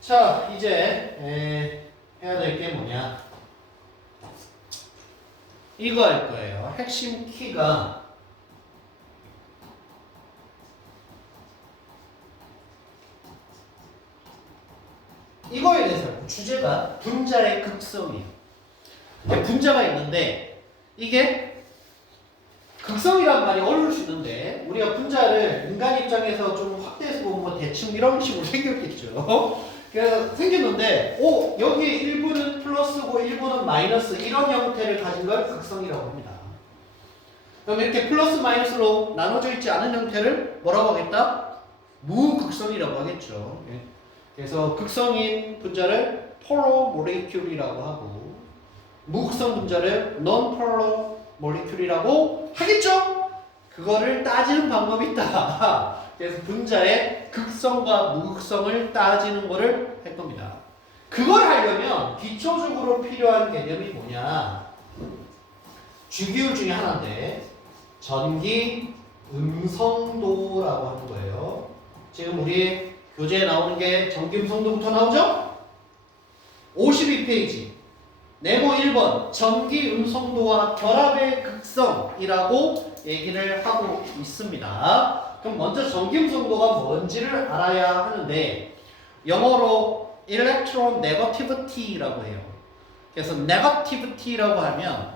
자, 이제 해야 될 게 뭐냐? 이거 할 거예요. 핵심 키가 이거에 대해서 주제가 분자의 극성이에요. 분자가 있는데 이게 극성이란 말이 어려울 수 있는데 우리가 분자를 인간 입장에서 좀 확대해서 보면 뭐 대충 이런 식으로 생겼겠죠. 그래서 생겼는데 여기 1부는 플러스고 1부는 마이너스 이런 형태를 가진 걸 극성이라고 합니다. 그럼 이렇게 플러스 마이너스로 나눠져 있지 않은 형태를 뭐라고 하겠다? 무극성이라고 하겠죠. 그래서 극성인 분자를 폴로 모레큘이라고 하고 무극성 분자를 non polar molecule이라고 하겠죠? 그거를 따지는 방법이 있다. 그래서 분자의 극성과 무극성을 따지는 거를 할 겁니다. 그걸 하려면 기초적으로 필요한 개념이 뭐냐? 주기율 중에 하나인데 전기 음성도라고 하는 거예요. 지금 우리 교재에 나오는 게 전기 음성도부터 나오죠? 52페이지 네모 1번 전기 음성도와 결합의 극성이라고 얘기를 하고 있습니다. 그럼 먼저 전기 음성도가 뭔지를 알아야 하는데 영어로 electron negativity라고 해요. 그래서 negativity라고 하면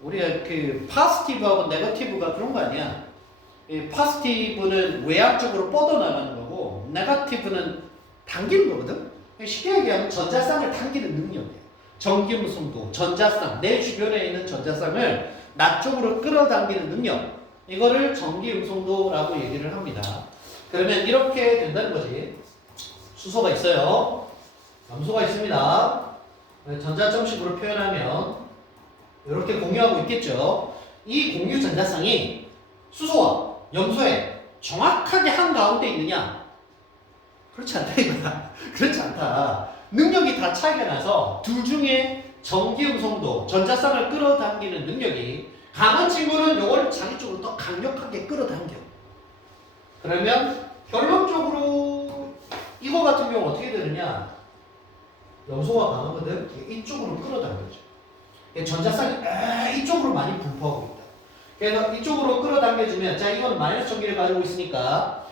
우리가 그 positive하고 negative가 그런 거 아니야. 이 positive는 외압적으로 뻗어나가는 거고 negative는 당기는 거거든. 쉽게 얘기하면 전자쌍을 당기는 능력이에요. 전기 음성도, 전자쌍, 내 주변에 있는 전자쌍을 나 쪽으로 끌어당기는 능력, 이거를 전기 음성도라고 얘기를 합니다. 그러면 이렇게 된다는 거지. 수소가 있어요. 염소가 있습니다. 전자점식으로 표현하면 이렇게 공유하고 있겠죠. 이 공유 전자쌍이 수소와 염소에 정확하게 한가운데 있느냐? 그렇지 않다 이거야. 그렇지 않다. 능력이 다 차이가 나서 둘 중에 전기 음성도, 전자쌍을 끌어당기는 능력이 강한 친구는 이걸 자기 쪽으로 더 강력하게 끌어당겨. 그러면 결론적으로 이거 같은 경우 어떻게 되느냐? 염소가 강하거든. 이쪽으로 끌어당겨져. 전자쌍이 이쪽으로 많이 분포하고 있다. 그래서 이쪽으로 끌어당겨지면 자 이건 마이너스 전기를 가지고 있으니까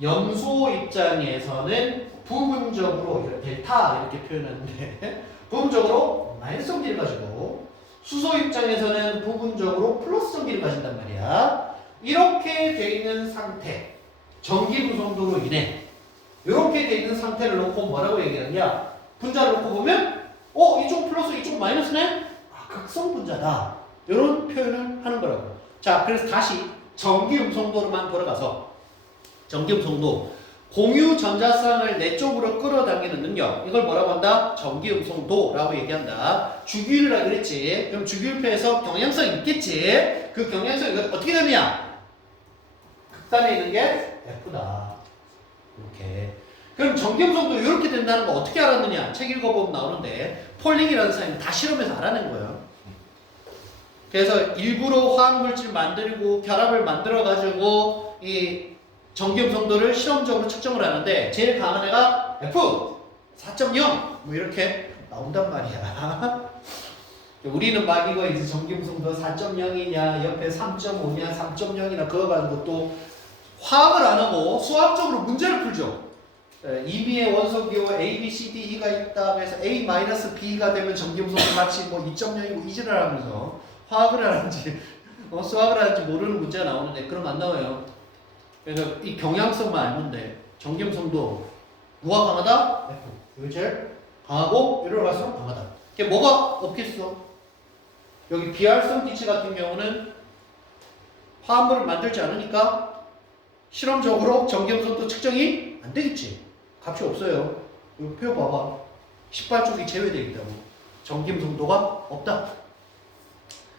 염소 입장에서는 부분적으로 델타 이렇게 표현하는데 부분적으로 마이너스 전기를 가지고 수소 입장에서는 부분적으로 플러스 전기를 가진단 말이야. 이렇게 돼 있는 상태, 전기 음성도로 인해 이렇게 돼 있는 상태를 놓고 뭐라고 얘기하느냐? 분자를 놓고 보면 이쪽 플러스 이쪽 마이너스네? 극성 분자다. 이런 표현을 하는 거라고. 자, 그래서 다시 전기 음성도로만 돌아가서 전기 음성도 공유 전자쌍을 내 쪽으로 끌어당기는 능력, 이걸 뭐라고 한다? 전기 음성도라고 얘기한다. 주기율이라 그랬지. 그럼 주기율표에서 경향성 있겠지. 그 경향성이 어떻게 되느냐? 극단에 있는 게 F다. 이렇게. 그럼 전기 음성도 이렇게 된다는 거 어떻게 알았느냐? 책 읽어보면 나오는데 폴링이라는 사람이 다 실험해서 알아낸 거예요. 그래서 일부러 화학물질 만들고 결합을 만들어가지고 이 전기 음성도를 실험적으로 측정을 하는데 제일 강한 애가 F 4.0 뭐 이렇게 나온단 말이야. 우리는 막 이거 이제 전기 음성도 4.0이냐 옆에 3.5냐 3.0이나 그거 가지고 또 화학을 안 하고 수학적으로 문제를 풀죠. 이미의 원소 기호 A, B, C, D, E가 있다. 그래서 A-B가 되면 전기 음성도 마치 뭐 2.0이고 이질을 하면서 화학을 하는지 수학을 하는지 모르는 문제가 나오는데 그럼 안 나와요. 그래서 이 경향성만 알면 돼. 전기 음성도 누가 강하다? F. 이거 제일 강하고 이리로 갈수록 강하다. 이게 뭐가 없겠어? 여기 비활성 기체 같은 경우는 화합물을 만들지 않으니까 실험적으로 전기 음성도 측정이 안 되겠지. 값이 없어요. 이거 표 봐봐. 18쪽이 제외되어 있다고. 전기 음성도가 없다.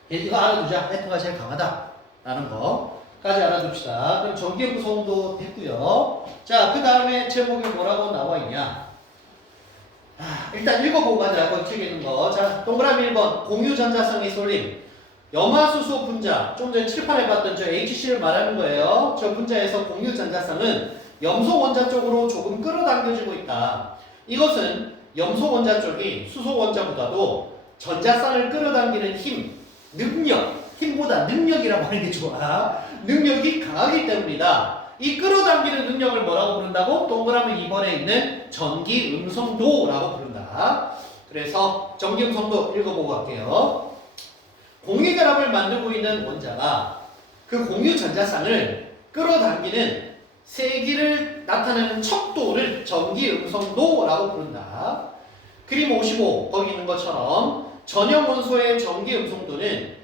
이거 알아두자. F가 제일 강하다. 라는 거까지 알아둡시다. 그럼 전기 음성도 됐고요. 자, 그 다음에 제목이 뭐라고 나와 있냐. 일단 읽어보고 가자. 거기 책에 있는 거. 자, 동그라미 1번. 공유 전자성이 쏠림. 염화수소 분자. 좀 전에 칠판에 봤던 저 HC를 말하는 거예요. 저 분자에서 공유 전자성은 염소 원자 쪽으로 조금 끌어당겨지고 있다. 이것은 염소 원자 쪽이 수소 원자보다도 전자쌍을 끌어당기는 힘, 능력, 힘보다 능력이라고 하는 게 좋아. 능력이 강하기 때문이다. 이 끌어당기는 능력을 뭐라고 부른다고? 동그라미 2번에 있는 전기 음성도라고 부른다. 그래서 전기 음성도 읽어보고 갈게요. 공유결합을 만들고 있는 원자가 그 공유 전자쌍을 끌어당기는 세기를 나타내는 척도를 전기 음성도라고 부른다. 그림 55 거기 있는 것처럼 전형 원소의 전기 음성도는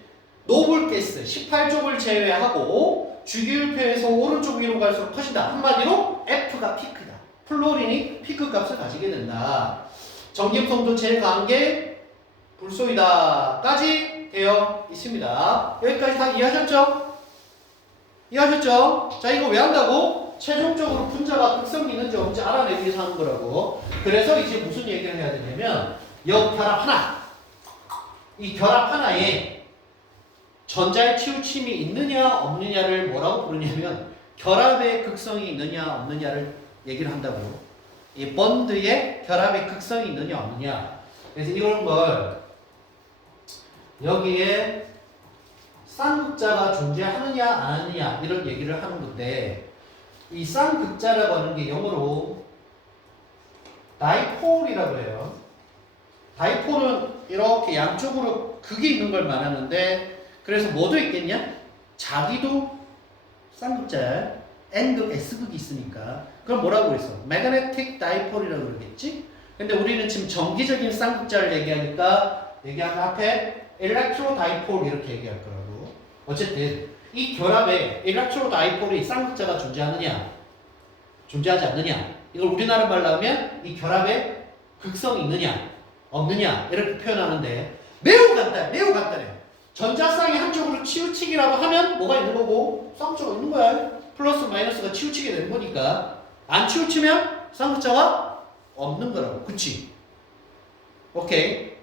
노블가스 18족을 제외하고 주기율표에서 오른쪽 위로 갈수록 커진다. 한마디로 F가 피크다. 플로린이 피크 값을 가지게 된다. 전기 음성도 제일 강한 게 불소이다까지 되어 있습니다. 여기까지 다 이해하셨죠? 이해하셨죠? 자, 이거 왜 한다고? 최종적으로 분자가 극성이 있는지 없는지 알아내기 위해서 하는 거라고. 그래서 이제 무슨 얘기를 해야 되냐면 역결합 하나, 이 결합 하나에 전자의 치우침이 있느냐 없느냐를 뭐라고 부르냐면 결합의 극성이 있느냐 없느냐를 얘기를 한다고. 이 번드의 결합의 극성이 있느냐 없느냐. 그래서 이런 걸 여기에 쌍극자가 존재하느냐 안 하느냐 이런 얘기를 하는 건데, 이 쌍극자라고 하는 게 영어로 다이폴이라고 해요. 다이폴은 이렇게 양쪽으로 극이 있는 걸 말하는데, 그래서 뭐도 있겠냐? 자기도 쌍극자야. N극, S극이 있으니까. 그럼 뭐라고 그랬어? magnetic dipole이라고 그러겠지? 근데 우리는 지금 정기적인 쌍극자를 얘기하면 앞에 electro dipole 이렇게 얘기할 거라고. 어쨌든 이 결합에 electro dipole이 쌍극자가 존재하느냐 존재하지 않느냐, 이걸 우리나라 말로 하면 이 결합에 극성이 있느냐 없느냐 이렇게 표현하는데 매우 간단해. 전자쌍이 한쪽으로 치우치기라도 하면 뭐가 있는 거고? 쌍극자가 있는 거야. 플러스 마이너스가 치우치게 되는 거니까. 안 치우치면 쌍극자가 없는 거라고. 그치? 오케이.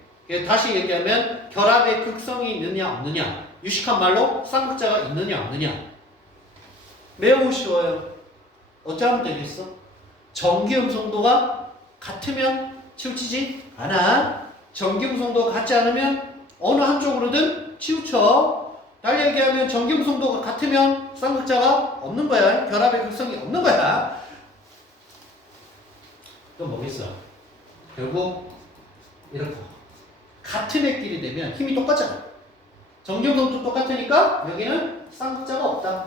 다시 얘기하면 결합의 극성이 있느냐 없느냐, 유식한 말로 쌍극자가 있느냐 없느냐. 매우 쉬워요. 어찌 하면 되겠어? 전기 음성도가 같으면 치우치지 않아. 전기 음성도가 같지 않으면 어느 한쪽으로든 치우쳐. 달리 얘기하면 전기 음성도가 같으면 쌍극자가 없는 거야. 결합의 극성이 없는 거야. 또 뭐겠어? 결국 이렇게 같은 애끼리 되면 힘이 똑같잖아. 전기 음성도 똑같으니까 여기는 쌍극자가 없다.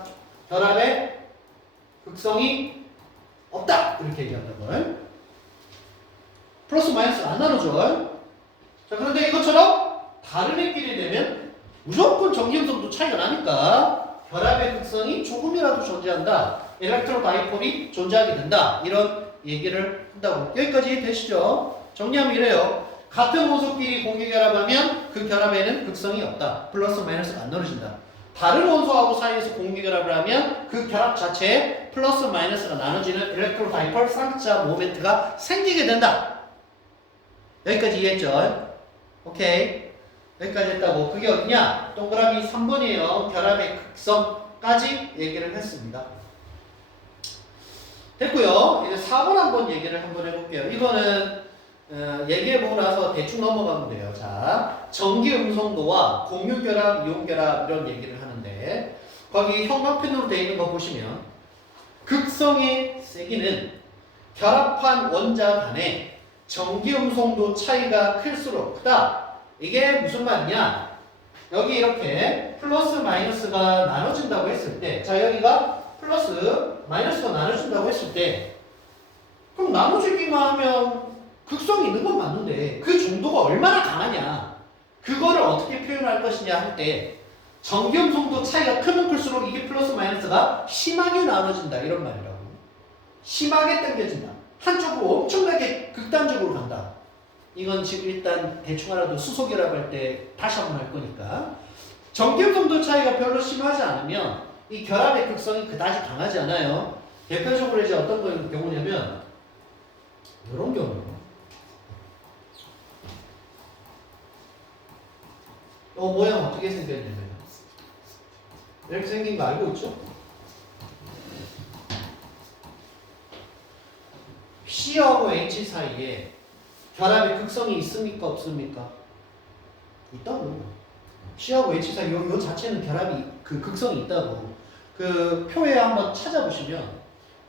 결합의 극성이 없다. 이렇게 얘기한다고. 플러스 마이너스 안 나눠줘. 자, 그런데 이것처럼 다른 애끼리 되면 무조건 전기음성도 차이가 나니까 결합의 극성이 조금이라도 존재한다. 엘렉트로 다이폴이 존재하게 된다. 이런 얘기를 한다고. 여기까지 되시죠? 정리하면 이래요. 같은 원소끼리 공유 결합하면 그 결합에는 극성이 없다. 플러스 마이너스가 안 나눠진다. 다른 원소하고 사이에서 공유 결합을 하면 그 결합 자체에 플러스 마이너스가 나눠지는 엘렉트로 다이폴 쌍극자 모멘트가 생기게 된다. 여기까지 이해했죠? 오케이. 여기까지 했다고. 그게 어디냐? 동그라미 3번이에요. 결합의 극성까지 얘기를 했습니다. 됐고요. 이제 4번 한번 얘기를 한번 해볼게요. 이거는 얘기해보고 나서 대충 넘어가면 돼요. 자, 전기 음성도와 공유결합, 이온결합 이런 얘기를 하는데, 거기 형광펜으로 되어 있는 거 보시면 극성의 세기는 결합한 원자 간의 전기 음성도 차이가 클수록 크다. 이게 무슨 말이냐? 여기 이렇게 플러스 마이너스가 나눠진다고 했을 때, 자, 여기가 플러스 마이너스가 나눠진다고 했을 때, 그럼 나눠지기만 하면 극성이 있는 건 맞는데 그 정도가 얼마나 강하냐, 그거를 어떻게 표현할 것이냐 할 때 전기 음성도 차이가 크면 클수록 이게 플러스 마이너스가 심하게 나눠진다 이런 말이라고. 심하게 당겨진다. 한쪽으로 엄청나게 극단적으로 간다. 이건 지금 일단 대충 알아도 수소결합할 때 다시 한번 할 거니까. 전기 음성도 차이가 별로 심하지 않으면 이 결합의 극성이 그다지 강하지 않아요. 대표적으로 이제 어떤 경우냐면 이런 경우. 모양 어떻게 생겼냐면 이렇게 생긴 거 알고 있죠? C하고 H 사이에 결합의 극성이 있습니까? 없습니까? 있다고. C하고 H 사이 요 자체는 결합이 그 극성이 있다고. 그 표에 한번 찾아보시면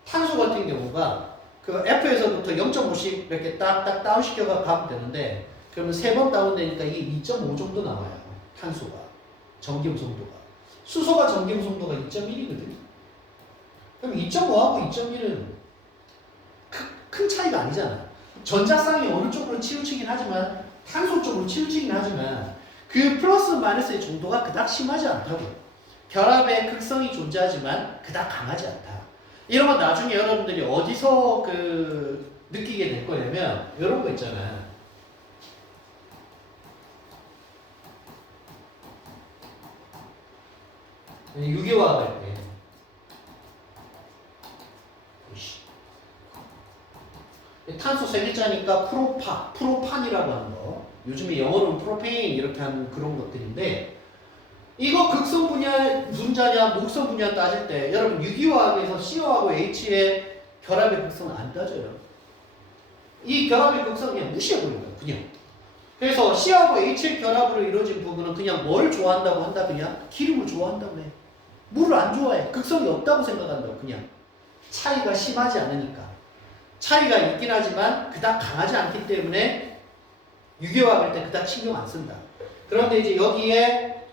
탄소 같은 경우가 그 F에서부터 0.5씩 이렇게 딱딱 다운시켜가 가면 되는데 그러면 3번 다운되니까 이게 2.5 정도 나와요. 탄소가. 전기음성도가. 수소가 전기음성도가 2.1이거든. 그럼 2.5하고 2.1은 큰 차이가 아니잖아. 전자쌍이 어느 쪽으로 치우치긴 하지만 탄소 쪽으로 치우치긴 하지만 그 플러스 마이너스의 정도가 그닥 심하지 않다고. 결합의 극성이 존재하지만 그닥 강하지 않다. 이런 건 나중에 여러분들이 어디서 그 느끼게 될 거냐면 이런 거 있잖아. 유기화학 할 때. 탄소 3개짜니까 프로판이라고 하는 거. 요즘에 영어로는 프로페인 이렇게 하는 그런 것들인데 이거 극성 분야 분자냐 목성 분야 따질 때 여러분 유기화학에서 CO하고 H의 결합의 극성은 안 따져요. 이 결합의 극성은 그냥 무시해버린 거예요. 그냥. 그래서 C하고 H의 결합으로 이루어진 부분은 그냥 뭘 좋아한다고 한다 그냥? 기름을 좋아한다고 해. 물을 안 좋아해. 극성이 없다고 생각한다고 그냥. 차이가 심하지 않으니까. 차이가 있긴 하지만 그닥 강하지 않기 때문에 유기화학할 때 그닥 신경 안 쓴다. 그런데 이제 여기에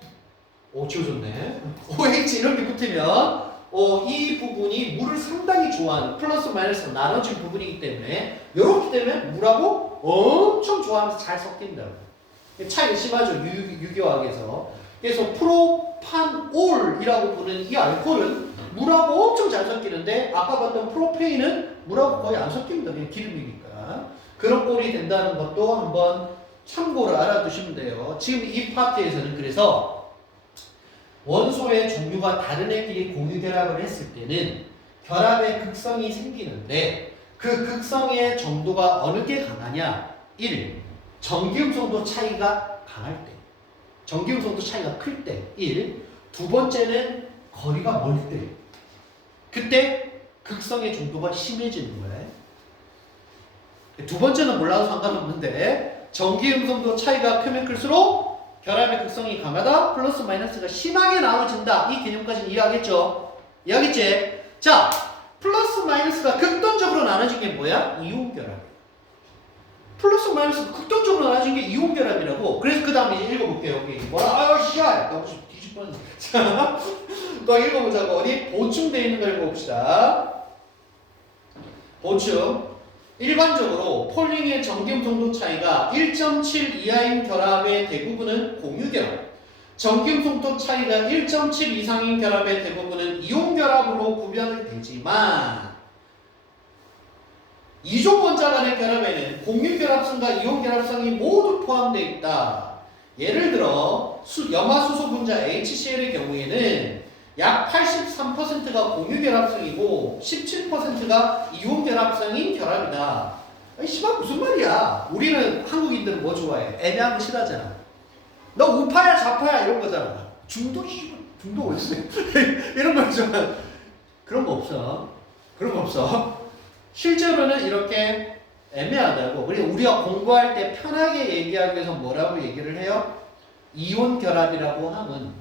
지워졌네. OH 이렇게 붙으면 이 부분이 물을 상당히 좋아하는 플러스 마이너스 나눠진 부분이기 때문에 이렇기 때문에 물하고 엄청 좋아하면서 잘 섞인다고. 차이가 심하죠. 유기화학에서. 그래서 프로판올이라고 부르는 이 알코올은 물하고 엄청 잘 섞이는데 아까 봤던 프로페인은 물하고 거의 안 섞입니다. 그냥 기름이니까. 그런 꼴이 된다는 것도 한번 참고를 알아두시면 돼요. 지금 이 파트에서는 그래서 원소의 종류가 다른 애끼리 공유 결합을 했을 때는 결합의 극성이 생기는데 그 극성의 정도가 어느 게 강하냐? 1. 전기음성도 차이가 강할 때. 전기음성도 차이가 클 때. 1. 두 번째는 거리가 멀 때. 그때 극성의 정도가 심해지는 거예요. 두 번째는 몰라도 상관없는데 전기음성도 차이가 크면 클수록 결합의 극성이 강하다. 플러스 마이너스가 심하게 나눠진다. 이 개념까지는 이해하겠죠? 이해하겠지? 자, 플러스 마이너스가 극단적으로 나눠진 게 뭐야? 이온 결합이에요. 플러스 마이너스가 극단적으로 나눠진 게 이온 결합이라고. 그래서 그 다음에 이제 읽어볼게요. 여기 뭐라? 아유 씨야. 나 무슨 뒤집어졌네. 자, 또 읽어보자고. 어디? 보충되어 있는 걸 읽어봅시다. 보충. 일반적으로 폴링의 전기음성도 차이가 1.7 이하인 결합의 대부분은 공유결합, 전기음성도 차이가 1.7 이상인 결합의 대부분은 이온결합으로 구별되지만 이종 원자 간의 결합에는 공유결합성과 이온결합성이 모두 포함되어 있다. 예를 들어 염화수소 분자 HCl의 경우에는 약 83%가 공유결합성이고 17%가 이온결합성인 결합이다. 아니 씨발 무슨 말이야. 우리는 한국인들은 뭐 좋아해? 애매한 거 싫어하잖아. 너 우파야 좌파야 이런 거잖아. 중도 어딨어? 이런 거 있잖아. 그런 거 없어. 그런 거 없어. 실제로는 이렇게 애매하다고. 우리가 공부할 때 편하게 얘기하기 위해서 뭐라고 얘기를 해요? 이온결합이라고 하면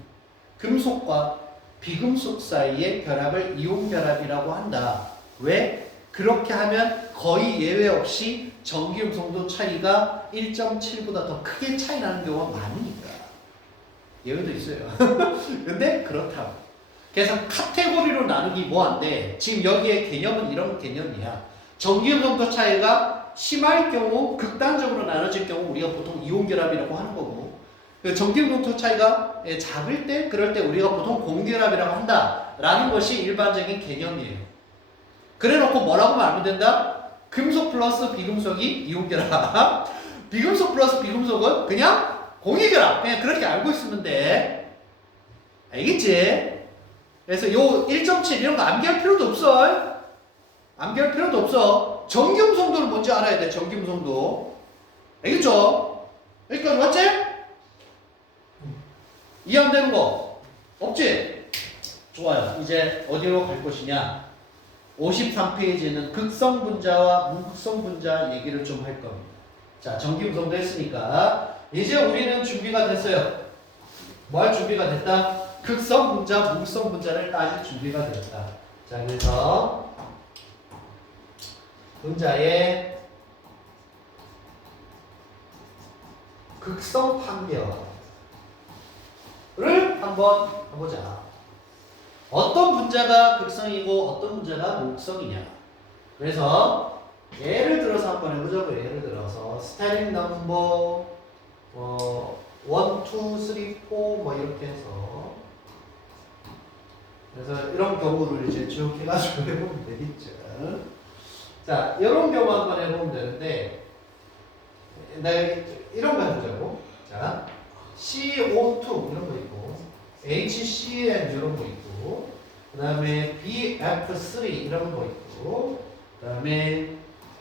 금속과 비금속 사이의 결합을 이온결합이라고 한다. 왜? 그렇게 하면 거의 예외 없이 전기음성도 차이가 1.7보다 더 크게 차이 나는 경우가 많으니까. 예외도 있어요. 근데 그렇다고. 그래서 카테고리로 나누기 뭐한데 지금 여기에 개념은 이런 개념이야. 전기음성도 차이가 심할 경우 극단적으로 나눠질 경우 우리가 보통 이온결합이라고 하는 거고 전기음성도 차이가 작을 때 그럴 때 우리가 보통 공결합이라고 한다라는 것이 일반적인 개념이에요. 그래놓고 뭐라고 말하면 된다? 금속 플러스 비금속이 이온결합, 비금속 플러스 비금속은 그냥 공유결합. 그냥 그렇게 알고 있으면 돼. 알겠지? 그래서 요 1.7 이런 거 암기할 필요도 없어. 암기할 필요도 없어. 전기음성도는 뭔지 알아야 돼. 전기음성도. 알겠죠? 여기까지 맞지? 이해 안 되는 거 없지? 좋아요. 이제 어디로 갈 것이냐? 53페이지에는 극성 분자와 무극성 분자 얘기를 좀 할 겁니다. 자, 전기음성도 했으니까 이제 우리는 준비가 됐어요. 뭐 할 준비가 됐다? 극성 분자, 무극성 분자를 따질 준비가 되었다. 자, 그래서 분자의 극성 판별을 한번 해보자. 어떤 분자가 극성이고 어떤 분자가 무극성이냐. 그래서 예를 들어서 한번 해보자고요. 예를 들어서 스타일링 넘버 1, 2, 3, 4 뭐 이렇게 해서 그래서 이런 경우를 이제 쭉 해가지고 해보면 되겠죠. 자, 이런 경우 한번 해보면 되는데 내가 이런 거 해보자고. 자, CO2 이런 거 있고 HCN 이런 거 있고 그 다음에 BF3 이런 거 있고 그 다음에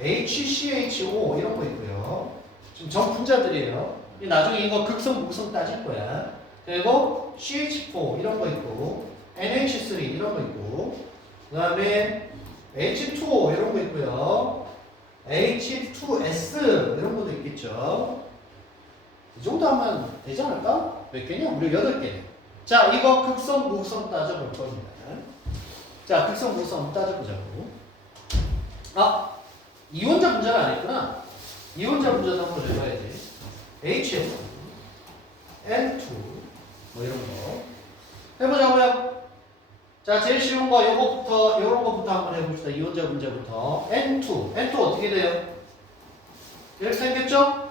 HCHO 이런 거 있고요. 지금 전 분자들이에요. 나중에 이거 극성 무극성 따질 거야. 그리고 CH4 이런 거 있고 NH3 이런 거 있고 그 다음에 H2O 이런 거 있고요. H2S 이런 것도 있겠죠. 이 정도 하면 되지 않을까? 몇 개냐? 우리 8개. 자, 이거 극성 무극성 따져볼 겁니다. 자, 극성 무극성 따져보자고. 아, 이원자 분자를 안 했구나. 이원자 분자도 한번 해봐야지. HF, N2 뭐 이런 거 해보자고요. 자, 제일 쉬운 거 요거부터 요런 거부터 한번 해봅시다. 이원자 분자부터. N2 어떻게 돼요? 이렇게 생겼죠?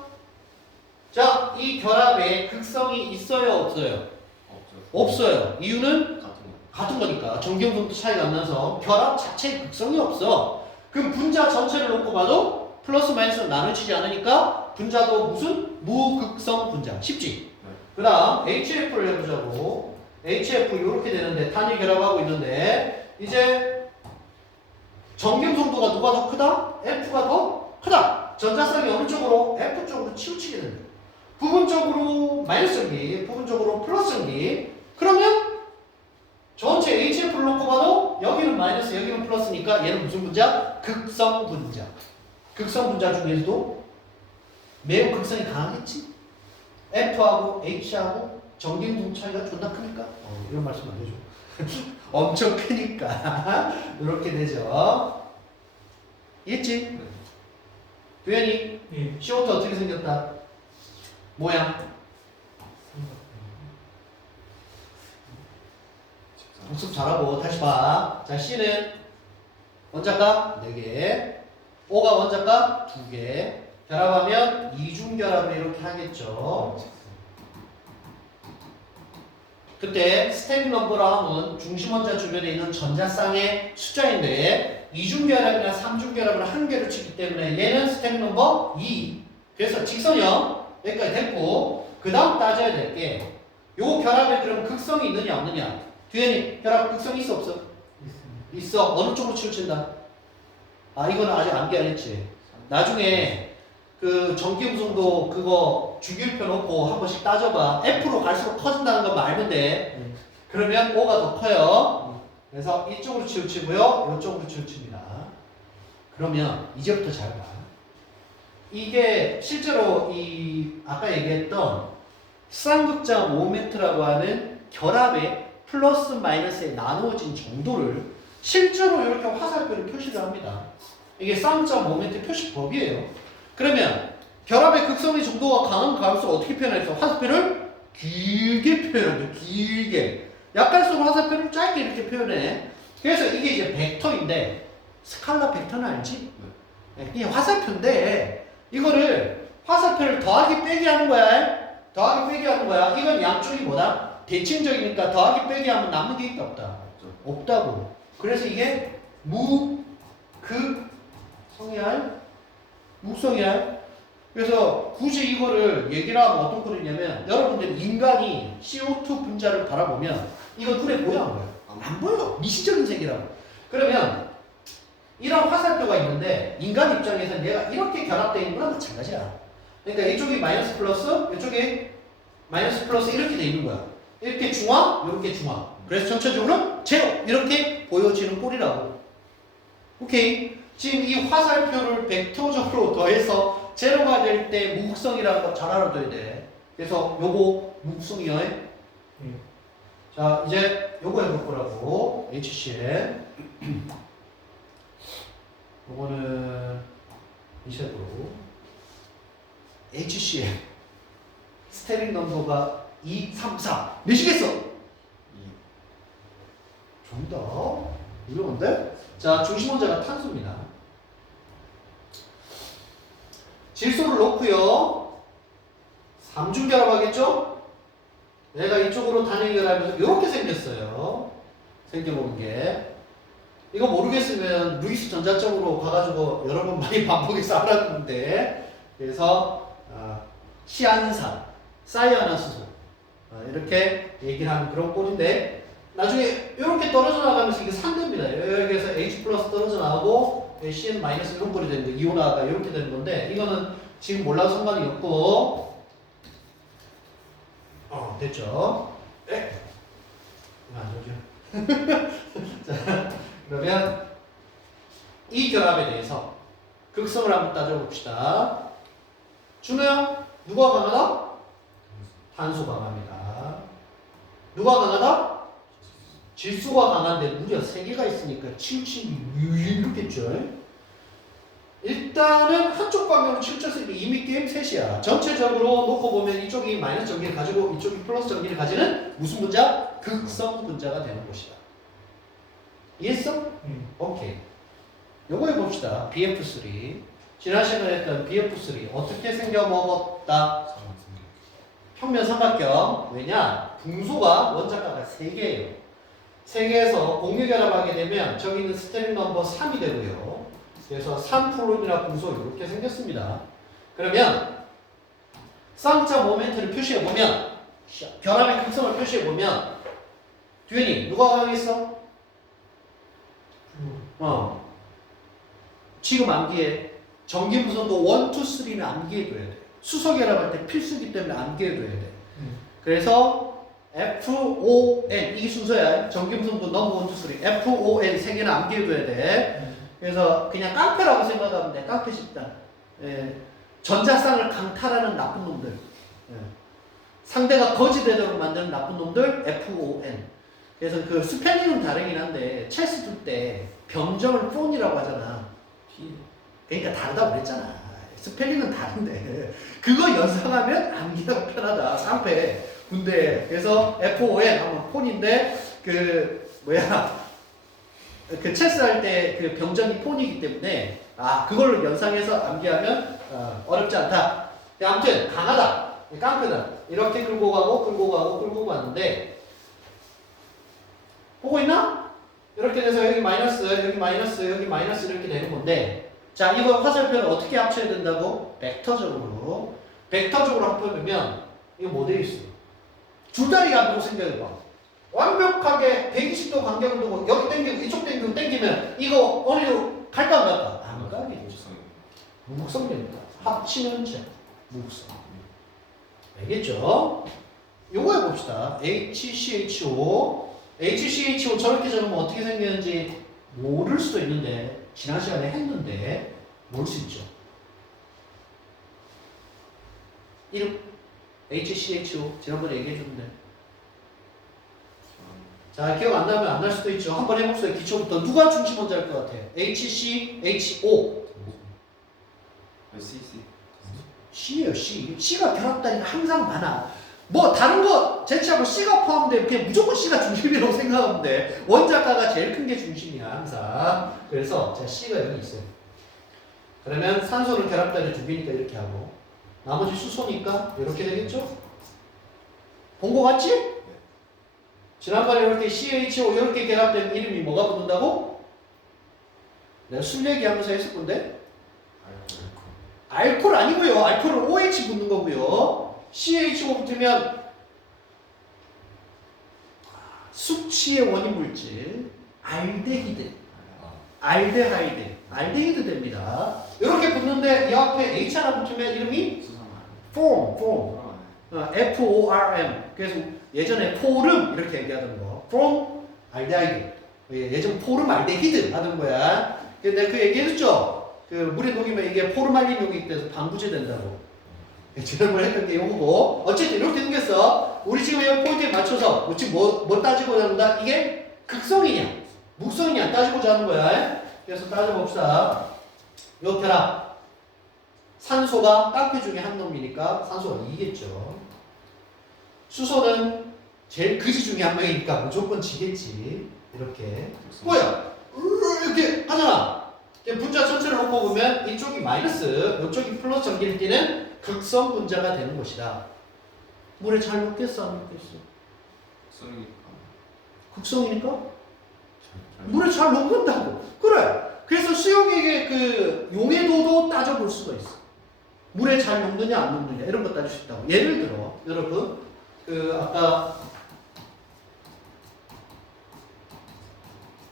자, 이 결합에 극성이 있어요, 없어요? 없어요. 이유는 같은 거니까. 전기음성도 차이가 안 나서 결합 자체에 극성이 없어. 그럼 분자 전체를 놓고 봐도 플러스 마이너스 나눠지지 않으니까 분자도 무슨? 무극성 분자. 쉽지? 그 다음 HF를 해보자고. HF 이렇게 되는데 탄이 결합하고 있는데 이제 전기음성도가 누가 더 크다? F가 더 크다. 전자성이 어느 쪽으로? F 쪽으로 치우치게 된다. 부분적으로 마이너스 전기, 부분적으로 플러스 전기. 그러면 전체 HF를 놓고 봐도 여기는 마이너스, 여기는 플러스니까 얘는 무슨 분자? 극성 분자. 극성 분자 중에서도 매우 극성이 강하겠지? F하고 H하고 전기음성 차이가 존나 크니까 이런 말씀 안 해줘. 엄청 크니까 이렇게 되죠. 이해했지? 도현이 예. CO2 어떻게 생겼다? 모양 복습 잘하고 다시 봐. 자, C는 원자값 4개, O가 원자값 2개. 결합하면 이중결합을 이렇게 하겠죠. 그때 스테릭 넘버라 하면 중심 원자 주변에 있는 전자쌍의 숫자인데 이중결합이나 삼중결합을 한 개로 치기 때문에 얘는 스테릭 넘버 2. 그래서 직선형 여기까지 됐고 그 다음 따져야 될 게 요 결합에 그럼 극성이 있느냐 없느냐. 뒤에는 결합 극성 있어 없어? 있어. 어느 쪽으로 치우친다? 아, 이거는 아직 암기 안 했지. 나중에 그 전기음성도 그거 주기율표 놓고 한 번씩 따져봐. F로 갈수록 커진다는 것만 알면 돼. 그러면 O가 더 커요. 그래서 이쪽으로 치우치고요. 이쪽으로 치우칩니다. 그러면 이제부터 잘 봐. 이게 실제로 이 아까 얘기했던 쌍극장 모멘트라고 하는 결합의 플러스 마이너스에 나누어진 정도를 실제로 이렇게 화살표로 표시를 합니다. 이게 쌍극장 모멘트 표시법이에요. 그러면 결합의 극성의 정도가 강하면 강할수록 어떻게 표현할까? 화살표를 길게 표현해요. 길게. 약간 쓰고 화살표를 짧게 이렇게 표현해. 그래서 이게 이제 벡터인데 스칼라 벡터는 알지? 이게 화살표인데 이거를 화살표를 더하기 빼기 하는 거야. 더하기 빼기 하는 거야. 이건 양쪽이 뭐다? 대칭적이니까 더하기 빼기 하면 남는 게 있다 없다? 없다고. 그래서 이게 무극성이할 묵성이야. 그래서 굳이 이거를 얘기를 하면 어떤 꼴이냐면 여러분들 인간이 CO2 분자를 바라보면 이거 눈에 보여 안 보여? 안 보여. 미시적인 세계라고. 그러면 이런 화살표가 있는데 인간 입장에서는 얘가 이렇게 결합되어 있는 거랑 마찬가지야. 그러니까 이쪽이 마이너스 플러스 이쪽이 마이너스 플러스 이렇게 돼 있는 거야. 이렇게 중앙 이렇게 중앙. 그래서 전체적으로 제로 이렇게 보여지는 꼴이라고. 오케이. 지금 이 화살표를 벡터적으로 더해서 제로가 될 때 무극성이라는 거 잘 알아둬야 돼. 그래서 요거 무극성이요. 자, 이제 요거 해볼 거라고. HCM. 요거는 이색으로. HCM. 스테링 넘버가 2, 3, 4. 몇이겠어? 2. 정답. 유명한데? 자, 중심 원자가 탄소입니다. 질소를 넣고요. 3중 결합하겠죠? 얘가 이쪽으로 단일 결합해서 이렇게 생겼어요. 생겨보는 게. 이거 모르겠으면 루이스 전자점으로 가가지고 여러 번 많이 반복해서 알았는데. 그래서 시안산, 사이아나수소 이렇게 얘기를 하는 그런 꼴인데 나중에 이렇게 떨어져 나가면서 이게 산대입니다. 여기에서 H 플러스 떨어져 나가고 CN 마이너스 이런 꼴이 되는 거 이온화가 이렇게 되는 건데 이거는 지금 몰라도 상관이 없고 됐죠? 네. 안 좋죠. 자, 그러면 이 결합에 대해서 극성을 한번 따져봅시다. 준호야, 누가 강하다? 탄소 강합니다. 누가 강하다? 질소가 강한데 무려 3개가 있으니까 치우침이 이렇겠죠. 일단은 한쪽 방향으로 치우쳤으니까 이미 게임 셋이야. 전체적으로 놓고 보면 이쪽이 마이너스 전기를 가지고 이쪽이 플러스 전기를 가지는 무슨 분자? 극성 분자가 되는 곳이다. 이해했어? 오케이. 요거 해봅시다. BF3. 지난 시간에 했던 BF3 어떻게 생겨 먹었다? 평면 삼각형. 왜냐? 분소가 원자가가 3개예요. 3개에서 공유 결합하게 되면 저기 있는 스테링 넘버 3이 되고요. 그래서 3프론이나 분소 이렇게 생겼습니다. 그러면 쌍자 모멘트를 표시해 보면 결합의 극성을 표시해 보면 듀엔이 누가 강했어? 지금 암기해. 전기 무선도 1, 2, 3는 암기해둬야 돼. 수소 결합할 때 필수기 때문에 암기해둬야 돼. 그래서 FON 이게 순서야. 전기 무선도 넘버 1, 2, 3 FON 3개는 암기해둬야 돼. 그래서 그냥 깡패라고 생각하면 돼. 깡패 집단. 전자쌍을 강탈하는 나쁜 놈들. 상대가 거지되도록 만드는 나쁜 놈들 FON. 그래서 그 스펠링은 다르긴 한데 체스 둘 때 병정을 폰이라고 하잖아. 그러니까 다르다고 그랬잖아. 스펠링은 다른데 그거 연상하면 암기가 편하다. 깡패 군대. 그래서 FON 하면 폰인데 그 체스 할 때 그 병정이 폰이기 때문에 그걸로 연상해서 암기하면 어렵지 않다. 아무튼 강하다. 깡패다. 이렇게 끌고 가고 갔는데 보고 있나? 이렇게 돼서 여기 마이너스, 여기 마이너스, 여기 마이너스 이렇게 되는 건데 자, 이거 화살표를 어떻게 합쳐야 된다고? 벡터적으로. 벡터적으로 합쳐보면 이거 뭐 되어 있어? 줄다리기 안 두고 생각해봐. 완벽하게 120도 간격을 두고 여기 당기고 이쪽 당기고 당기면 이거 어디로 갈까 안 갈까? 안 가겠지. 무극성입니다. 합치는 제 무극성. 알겠죠? 요거 해봅시다. HCHO. HCHO 저렇게 적으면 어떻게 생기는지 모를 수도 있는데 지난 시간에 했는데 모를 수 있죠. 이름 HCHO 지난번에 얘기해줬는데 자, 기억 안 나면 안 날 수도 있죠. 한번 해봅시다. 기초부터 누가 중심 원자 할 것 같아? HCHO C예요. C. C가 결합다니까 항상 많아. 뭐 다른 거 제치하고 C가 포함되면 그냥 무조건 C가 중심이라고 생각하면 돼. 원자가가 제일 큰 게 중심이야 항상. 그래서 자, C가 여기 있어요. 그러면 산소는 결합자를 2개니까 이렇게 하고 나머지 수소니까 이렇게 되겠죠? 본 거 같지? 지난번에 이렇게 CHO 이렇게 결합된 이름이 뭐가 붙는다고? 내가 술 얘기하면서 했을 건데 알코올 아니고요. 알코올은 OH 붙는 거고요. CHO 붙으면 숙취의 원인 물질 알데히드, 알데히드 됩니다. 이렇게 붙는데 이 앞에 H 하나 붙으면 이름이 form, FORM. 그래서 예전에 포름 이렇게 얘기하던 거, from 알데히드. 예전 포름 알데히드 하던 거야. 내가 그 얘기해줬죠? 그 물에 녹이면 이게 포르말린용이 돼서 방부제 된다고. 지난번에 했던 게 이거고. 어쨌든 이렇게 생겼어. 우리 지금 이 포인트에 맞춰서 지금 뭐 따지고자 한다? 이게 극성이냐 묵성이냐 따지고자 하는 거야. 그래서 따져봅시다. 요 결합 산소가 깡패 중에 한 놈이니까 산소가 2겠죠. 수소는 제일 그지 중에 한 명이니까 무조건 지겠지. 이렇게 뭐야 이렇게 하잖아. 분자 전체를 놓고 보면 이쪽이 마이너스 이쪽이 플러스 전기를 띠는 극성 분자가 되는 것이다. 물에 잘 녹겠어 안 녹겠어? 극성이니까 물에 잘 녹는다고. 그래. 그래서 수용액의 그 용해도도 따져볼 수가 있어. 물에 잘 녹느냐 안 녹느냐 이런 거 따질 수 있다고. 예를 들어 여러분 그 아까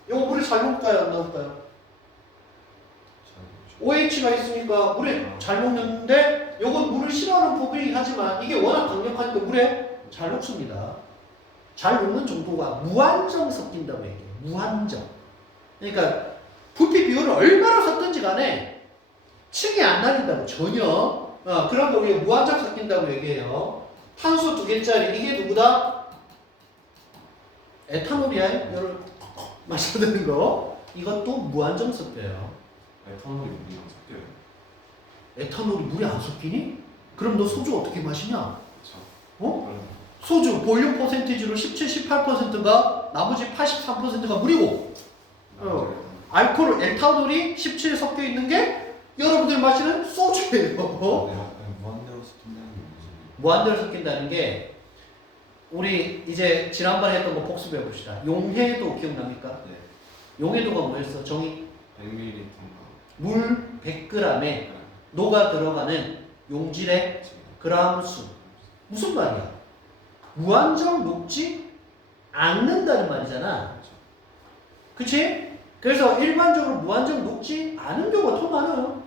요거 물에 잘 녹을까요 안 녹을까요? OH가 있으니까 물에 잘 녹는데 요건 물을 싫어하는 부분이긴 하지만 이게 워낙 강력하니까 물에 잘 녹습니다. 잘 녹는 정도가 무한정 섞인다고 얘기해요. 무한정. 그러니까 부피 비율을 얼마나 섞든지 간에 층이 안 나린다고 전혀. 그런 거 우리가 무한정 섞인다고 얘기해요. 탄소 2개짜리 이게 누구다? 에탄올이야. 여러분 마셔야 되는 거. 이것도 무한정 섞여요. 에탄올이 물이랑 섞여요. 에탄올이 물에 안 섞이니? 그럼 너 소주 어떻게 마시냐? 그렇죠. 어? 소주 볼륨 퍼센티지로 17, 18%가 나머지 83%가 물이고 알코올 에탄올이 17에 섞여 있는 게 여러분들 마시는 소주예요. 무한대로 섞인다는 게 무슨? 무한대로 섞인다는 게 우리 이제 지난번에 했던 거 복습해 봅시다. 용해도 기억납니까? 네. 용해도가 뭐였어? 정의 100ml인가? 물 100g에 녹아 들어가는 용질의 그람 수. 무슨 말이야? 무한정 녹지 않는다는 말이잖아. 그치? 그래서 일반적으로 무한정 녹지 않은 경우가 더 많아요.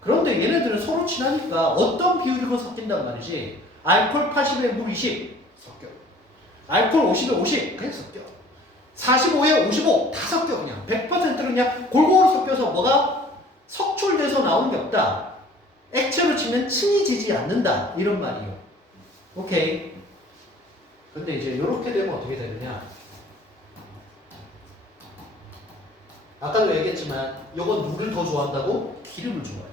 그런데 얘네들은 서로 친하니까 어떤 비율이고 섞인단 말이지. 알코올 80에 물 20 섞여. 알코올 50에 50 그냥 섞여. 45에 55 다 섞여 그냥. 100%로 그냥 골고루 섞여서 뭐가 석출돼서 나오는 게 없다. 액체로 치면 층이 지지 않는다. 이런 말이에요. 오케이. 근데 이제 이렇게 되면 어떻게 되느냐. 아까도 얘기했지만 이건 물을 더 좋아한다고? 기름을 좋아해요.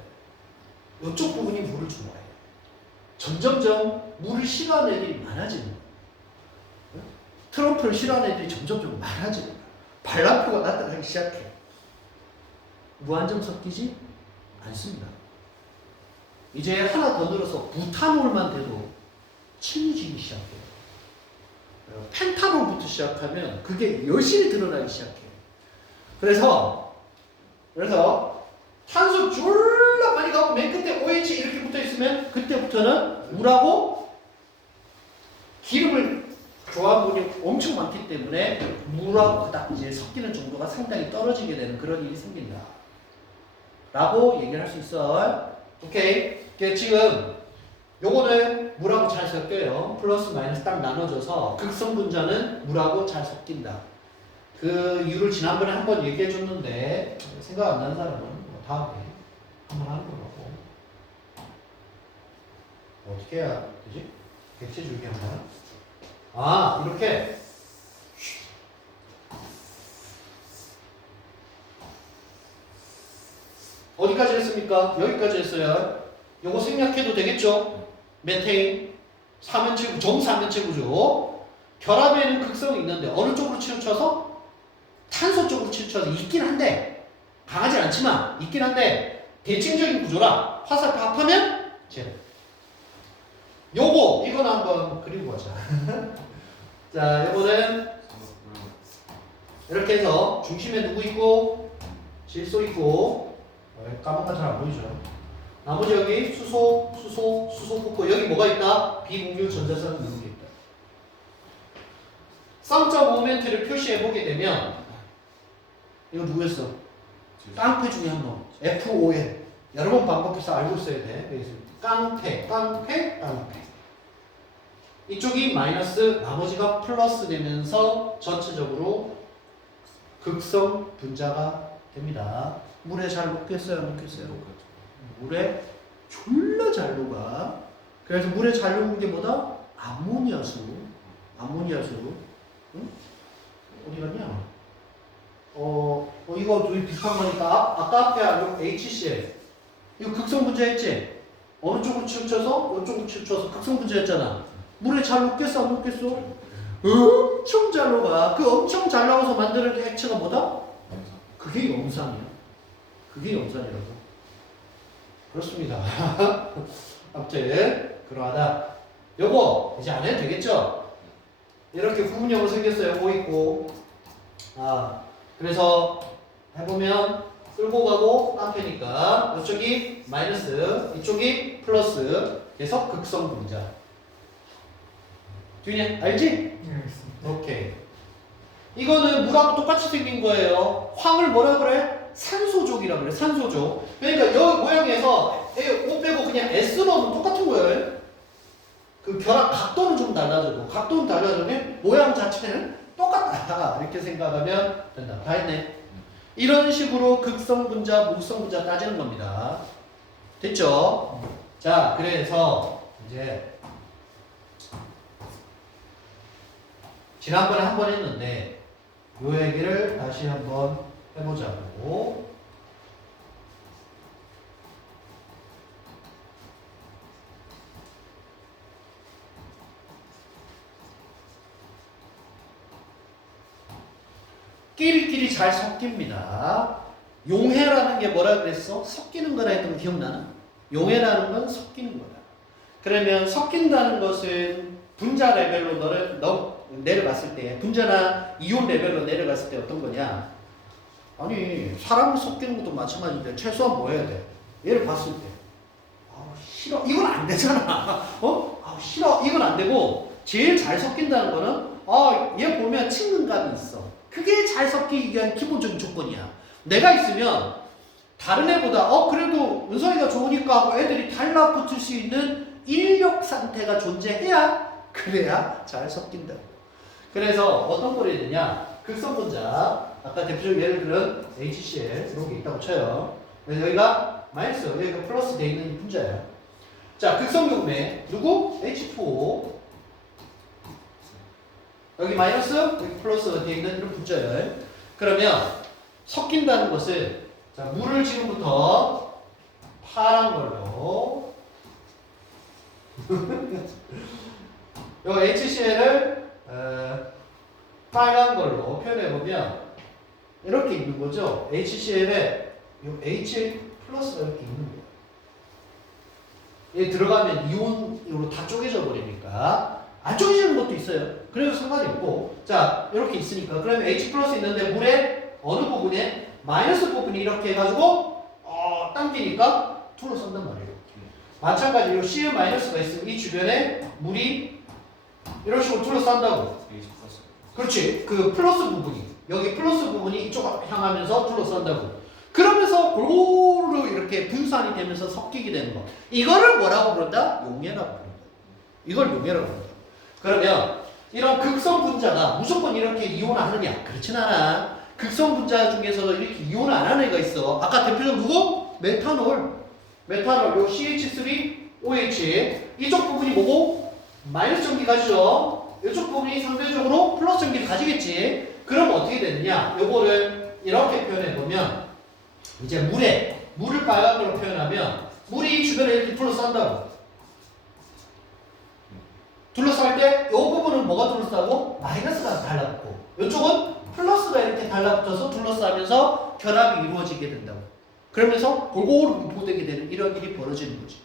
이쪽 부분이 물을 좋아해요. 점점점 물을 싫어하는 애들이 많아지는 거예요. 트럼프를 싫어하는 애들이 점점점 많아지는 거예요. 반란표가 나타나기 시작해. 무한정 섞이지 않습니다. 이제 하나 더 늘어서 부탄올만 돼도 친해지기 시작해요. 펜탄올부터 시작하면 그게 여실히 드러나기 시작해요. 그래서 탄소 졸라 많이 가고 맨 끝에 OH 이렇게 붙어 있으면 그때부터는 물하고 기름을 좋아하는 분이 엄청 많기 때문에 물하고 딱 이제 섞이는 정도가 상당히 떨어지게 되는 그런 일이 생긴다. 라고 얘기를 할 수 있어. 오케이. 지금 요거는 물하고 잘 섞여요. 플러스 마이너스 딱 나눠져서 극성 분자는 물하고 잘 섞인다. 그 이유를 지난번에 한번 얘기해 줬는데 생각 안 나는 사람은 다음에 한번 하는 거라고. 어떻게 해야 되지? 객체 줄기 한번. 이렇게 어디까지 했습니까? 여기까지 했어요. 요거 생략해도 되겠죠? 메테인, 사면체, 정사면체 구조. 결합에는 극성이 있는데 어느 쪽으로 치우쳐서? 탄소 쪽으로 치우쳐서 있긴 한데 강하지 않지만 있긴 한데 대칭적인 구조라 화살표 합하면 제로. 이건 한번 그리고 보자. 자, 요거는 이렇게 해서 중심에 누구 있고 질소 있고 까만 거 잘 안 보이죠? 나머지 여기 수소 붙고 여기 뭐가 있다? 비공유 전자선 이런 게 있다. 쌍점 모멘트를 표시해 보게 되면 이거 누구였어? 깡패 중에 한 놈. FON. 여러 번 반복해서 알고 있어야 돼. 깡패. 이쪽이 마이너스, 나머지가 플러스 되면서 전체적으로 극성 분자가 됩니다. 물에 잘 녹겠어요, 안 녹겠어요? 똑같죠. 물에 졸라 잘 녹아. 그래서 물에 잘 녹은 게 뭐다? 암모니아수. 암모니아수. 응? 어디 갔냐? 이거 둘이 비슷한 거니까 아까 앞에 요 HCl 이거 극성 분자였지? 어느 쪽으로 치우쳐서 이쪽으로 치우쳐서 극성 분자였잖아. 물에 잘 녹겠어, 안 녹겠어? 엄청 잘 녹아. 그 엄청 잘 녹아서 만드는 액체가 뭐다? 그게 염산이야. 그게 염산이라고. 그렇습니다. 아무튼 그러하다. 요거 이제 안 해도 되겠죠? 이렇게 후문형으로 생겼어요. 오 있고. 그래서 해보면 끌고 가고 깡패니까 이쪽이 마이너스, 이쪽이 플러스. 그래서 극성 분자. 뒤에 알지? 오케이. 이거는 물하고 똑같이 생긴 거예요. 황을 뭐라 그래? 산소족이라 그래. 산소족. 그러니까 여기 모양에서 O 빼고 그냥 S 넣으면 똑같은 거예요. 그 결합 각도는 좀 달라져도 각도는 달라져도 모양 자체는 똑같다. 이렇게 생각하면 된다. 다 했네. 이런 식으로 극성 분자, 무극성 분자 따지는 겁니다. 됐죠? 자, 그래서 이제 지난번에 한 번 했는데 요 얘기를 다시 한번 해보자고. 끼리끼리 잘 섞입니다. 용해라는 게 뭐라 그랬어? 섞이는 거라 했던 거 기억나나? 용해라는 건 섞이는 거다. 그러면 섞인다는 것은 분자 레벨로 내려갔을 때, 분자나 이온 레벨로 내려갔을 때 어떤 거냐? 아니, 사람을 섞이는 것도 마찬가지인데 최소한 뭐 해야 돼? 얘를 봤을 때 싫어. 이건 안 되잖아. 싫어. 이건 안 되고 제일 잘 섞인다는 거는 얘 보면 친근감이 있어. 그게 잘 섞이기 위한 기본적인 조건이야. 내가 있으면 다른 애보다 그래도 은성이가 좋으니까 하고 애들이 달라붙을 수 있는 인력 상태가 존재해야 그래야 잘 섞인다고. 그래서 어떤 꼴이 되냐? 극성 분자 아까 대표적 예를 들은 HCl 이런 게 있다고 쳐요. 그래서 여기가 마이너스, 여기가 플러스 돼 있는 분자예요. 자, 극성 용매 누구? H2O. 여기 마이너스, 여기 플러스가 되어 있는 이런 분자예요. 그러면 섞인다는 것은 자, 물을 지금부터 파란 걸로 요 HCl을 빨간 걸로 표현해 보면 이렇게 있는 거죠. HCl에 요 H 플러스가 이렇게 있는 거예요. 얘 들어가면 이온으로 다 쪼개져 버리니까 안 쪼개지는 것도 있어요. 그래서 상관이 없고 자 이렇게 있으니까 그러면 H 플러스 있는데 물의 어느 부분에 마이너스 부분이 이렇게 해가지고 당기니까 둘러싼단 말이에요. 마찬가지로 CN 마이너스가 있으면 이 주변에 물이 이런 식으로 둘러싼다고. 그렇지. 그 플러스 부분이 여기 플러스 부분이 이쪽 향하면서 둘러싼다고. 그러면서 골고루 이렇게 분산이 되면서 섞이게 되는 거. 이거를 뭐라고 부른다? 용해라고 부른다. 이걸 용해라고 부른다. 그러면 이런 극성 분자가 무조건 이렇게 이온하느냐? 그렇진 않아. 극성 분자 중에서도 이렇게 이온을 안 하는 애가 있어. 아까 대표적 누구? 메탄올. 요 CH3OH. 이쪽 부분이 뭐고? 마이너스 전기 가지죠. 이쪽 부분이 상대적으로 플러스 전기를 가지겠지. 그럼 어떻게 되느냐? 요거를 이렇게 표현해 보면 이제 물을 빨간 걸로 표현하면 물이 주변에 이렇게 둘러싼다고. 둘러쌀 때 이 부분은 뭐가 둘러싸고? 마이너스가 달라붙고 이쪽은 플러스가 이렇게 달라붙어서 둘러싸면서 결합이 이루어지게 된다고. 그러면서 골고루 분포되게 되는 이런 일이 벌어지는 거지.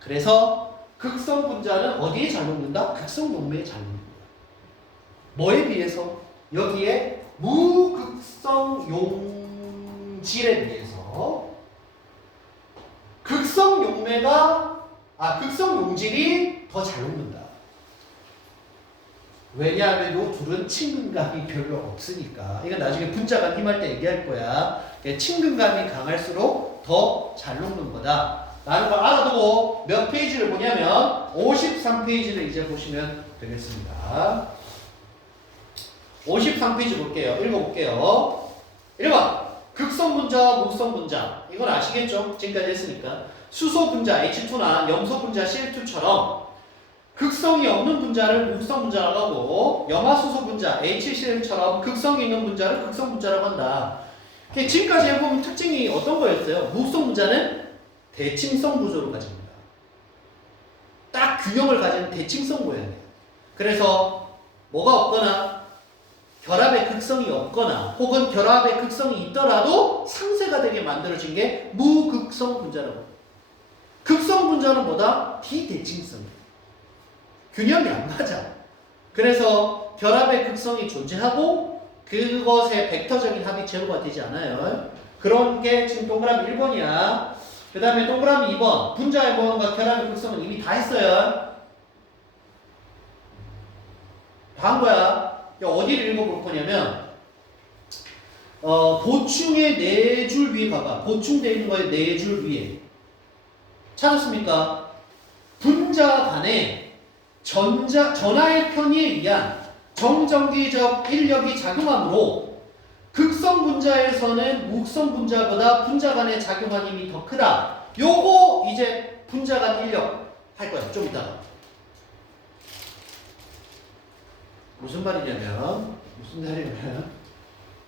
그래서 극성 분자는 어디에 잘 녹는다? 극성 용매에 잘 녹는다. 뭐에 비해서? 여기에 무극성 용질에 비해서 극성 용질이 더 잘 녹는다. 왜냐하면 이 둘은 친근감이 별로 없으니까. 이건 나중에 분자간 힘할 때 얘기할 거야. 친근감이 강할수록 더 잘 녹는 거다 라는 걸 알아두고 몇 페이지를 보냐면 53페이지를 이제 보시면 되겠습니다. 53페이지 볼게요. 읽어볼게요. 1번 극성 분자 분자와 무극성 분자 이건 아시겠죠? 지금까지 했으니까 수소 분자 H2나 염소 분자 Cl2처럼 극성이 없는 분자를 무극성 분자라고 하고 염화수소 분자 HCl처럼 극성이 있는 분자를 극성 분자라고 한다. 지금까지 해보면 특징이 어떤 거였어요? 무극성 분자는 대칭성 구조를 가집니다. 딱 균형을 가진 대칭성 모양이에요. 그래서 뭐가 없거나 결합의 극성이 없거나 혹은 결합의 극성이 있더라도 상쇄가 되게 만들어진 게 무극성 분자라고 합니다. 극성 분자는 뭐다? 비대칭성이에요. 균형이 안 맞아. 그래서 결합의 극성이 존재하고 그것의 벡터적인 합이 제로가 되지 않아요. 그런 게 지금 동그라미 1번이야. 그 다음에 동그라미 2번 분자의 모양과 결합의 극성은 이미 다 했어요. 다 한 거야. 어디를 읽어볼 거냐면 보충의 4줄 위에 봐봐. 보충되어 있는 거에 4줄 위에 찾았습니까? 분자 간에 전하의 편의에 의한 정전기적 인력이 작용하므로 극성 분자에서는 무극성 분자보다 분자 간에 작용한 힘이 더 크다. 요거 이제 분자 간 인력 할 거야. 좀 이따가. 무슨 말이냐면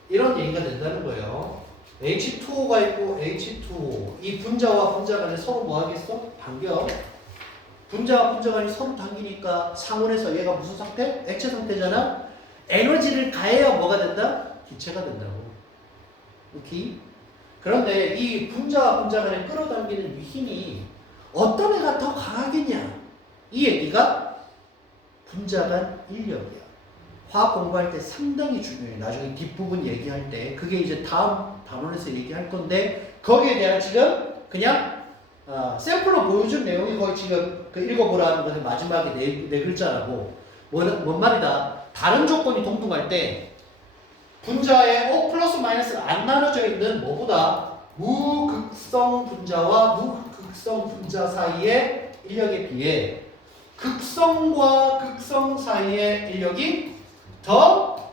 이런 얘기가 된다는 거예요. H2O가 있고 H2O 이 분자와 분자 간에 서로 뭐 하겠어? 당겨. 분자와 분자 간이 서로 당기니까 상온에서 얘가 무슨 상태? 액체 상태잖아. 에너지를 가해야 뭐가 된다? 기체가 된다고. 오케이? 그런데 이 분자와 분자 간에 끌어당기는 이 힘이 어떤 애가 더 강하겠냐? 이 얘기가 분자 간 인력이야. 화학 공부할 때 상당히 중요해. 나중에 뒷부분 얘기할 때 그게 이제 다음 단원에서 얘기할 건데 거기에 대한 지금 그냥 샘플로 보여준 내용이 거의 지금 그 읽어보라는 것의 마지막에 네 글자라고. 뭔 말이다. 다른 조건이 동등할 때 분자의 O 플러스 마이너스가 안 나눠져 있는 뭐보다 무극성 분자와 무극성 분자 사이의 인력에 비해 극성과 극성 사이의 인력이 더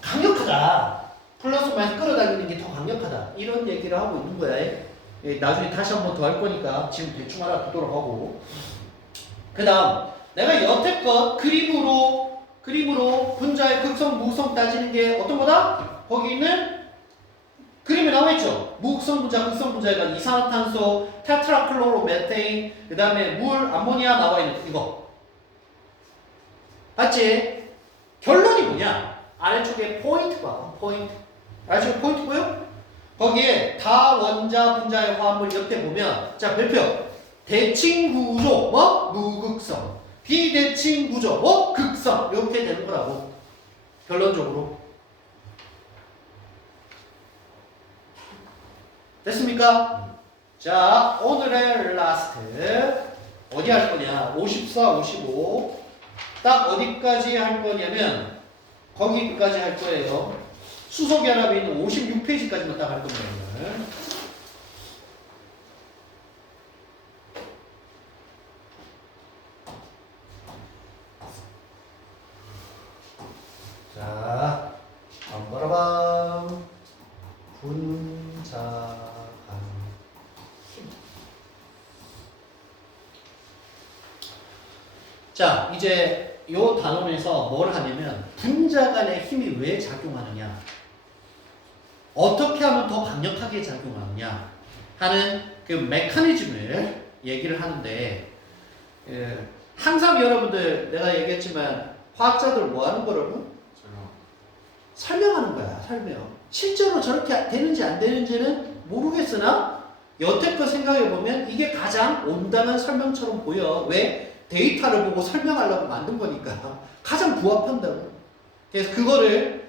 강력하다. 플러스 마이너스 끌어당기는 게 더 강력하다. 이런 얘기를 하고 있는 거야. 나중에 다시 한 번 더 할 거니까 지금 대충 알아두도록 하고. 그 다음 내가 여태껏 그림으로 분자의 극성 무극성 따지는 게 어떤 거다? 거기 있는 그림에 나와 있죠. 무극성 분자, 극성 분자가 이산화탄소, 테트라클로로메테인, 그 다음에 물, 암모니아 나와 있는 이거. 봤지? 결론이 뭐냐? 아래쪽에 포인트 봐. 포인트. 아래쪽에 포인트 보여? 거기에 다원자 분자의 화합물 옆에 보면 자 별표 대칭 구조 뭐 무극성 비대칭 구조 뭐 극성 이렇게 되는 거라고. 결론적으로 됐습니까? 자 오늘의 라스트 어디 할 거냐? 54, 55 딱 어디까지 할 거냐면 거기까지 할 거예요. 수소 결합이 있는 56페이지까지만 딱 할 겁니다. 자, 밤바라밤 분자간 힘. 자, 이제 요 단원에서 뭘 하냐면 분자 간의 힘이 왜 작용하느냐, 어떻게 하면 더 강력하게 작용하느냐 하는 그 메커니즘을 얘기를 하는데, 항상 여러분들 내가 얘기했지만 화학자들 뭐 하는 거라고? 설명하는 거야. 설명. 실제로 저렇게 되는지 안 되는지는 모르겠으나 여태껏 생각해보면 이게 가장 온당한 설명처럼 보여. 왜? 데이터를 보고 설명하려고 만든 거니까 가장 부합한다고. 그래서 그거를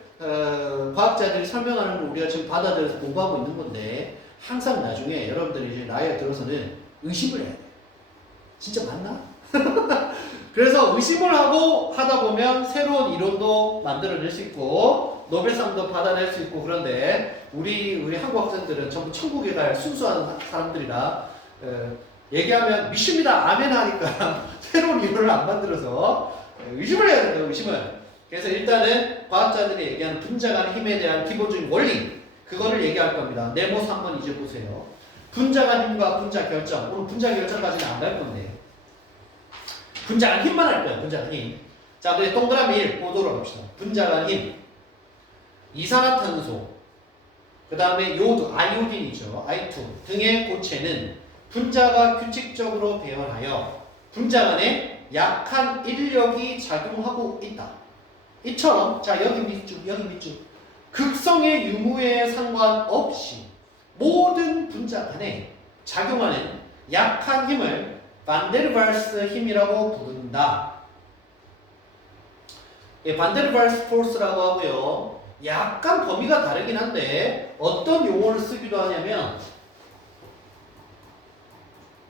과학자들이 설명하는 걸 우리가 지금 받아들여서 공부하고 있는 건데, 항상 나중에 여러분들이 이제 나이가 들어서는 의심을 해야 돼. 진짜 맞나? 그래서 의심을 하고 하다 보면 새로운 이론도 만들어낼 수 있고 노벨상도 받아낼 수 있고. 그런데 우리 한국 학생들은 전부 천국에 갈 순수한 사람들이라 얘기하면 믿습니다 아멘 하니까 새로운 이론을 안 만들어서 의심을 해야 된다. 의심을. 그래서 일단은 과학자들이 얘기하는 분자 간의 힘에 대한 기본적인 원리, 그거를 얘기할 겁니다. 네모스 한번 이제 보세요. 분자간 힘과 분자 결정. 오늘 분자 결정까지는 안 갈 건데. 분자간 힘만 할 거예요. 분자간 힘. 자, 그래 동그라미 1 보도록 합시다. 분자간 힘. 이산화탄소. 그 다음에 요드, 아이오딘이죠. I2 등의 고체는 분자가 규칙적으로 배열하여 분자 간에 약한 인력이 작용하고 있다. 이처럼 자 여기 밑줄 여기 밑줄 극성의 유무에 상관없이 모든 분자 간에 작용하는 약한 힘을 반데르발스 힘이라고 부른다. 반데르발스 포스라고 하고요. 약간 범위가 다르긴 한데 어떤 용어를 쓰기도 하냐면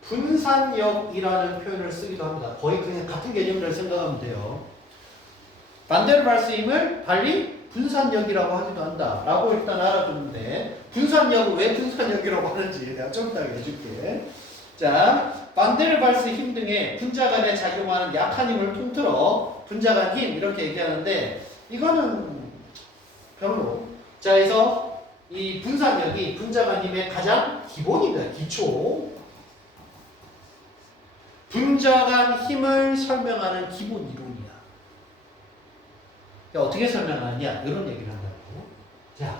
분산력이라는 표현을 쓰기도 합니다. 거의 그냥 같은 개념을 생각하면 돼요. 반데르발스 힘을 달리 분산력이라고 하기도 한다 라고 일단 알아두는데 분산력은 왜 분산력이라고 하는지 내가 좀 이따 해줄게. 자, 반데르발스 힘 등의 분자 간에 작용하는 약한 힘을 통틀어 분자 간 힘 이렇게 얘기하는데 이거는 별로. 자, 그래서 이 분산력이 분자 간 힘의 가장 기본입니다. 기초. 분자 간 힘을 설명하는 기본 이론이야. 그러니까 어떻게 설명하느냐 이런 얘기를 한다고. 자,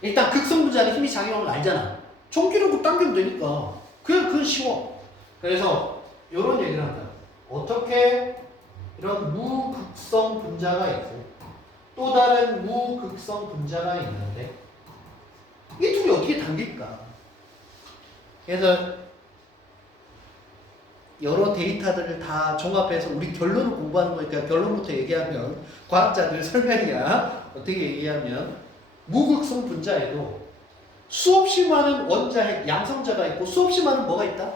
일단 극성분자는 힘이 작용하는 걸 알잖아. 총기로 당기면 되니까 그건 쉬워. 그래서 이런 얘기를 한다. 어떻게 이런 무극성 분자가 있고 또 다른 무극성 분자가 있는데 이 둘이 어떻게 당길까? 그래서 여러 데이터들을 다 종합해서 우리 결론을 공부하는 거니까 결론부터 얘기하면 과학자들 설명이야. 어떻게 얘기하면 무극성 분자에도 수없이 많은 원자 양성자가 있고 수없이 많은 뭐가 있다?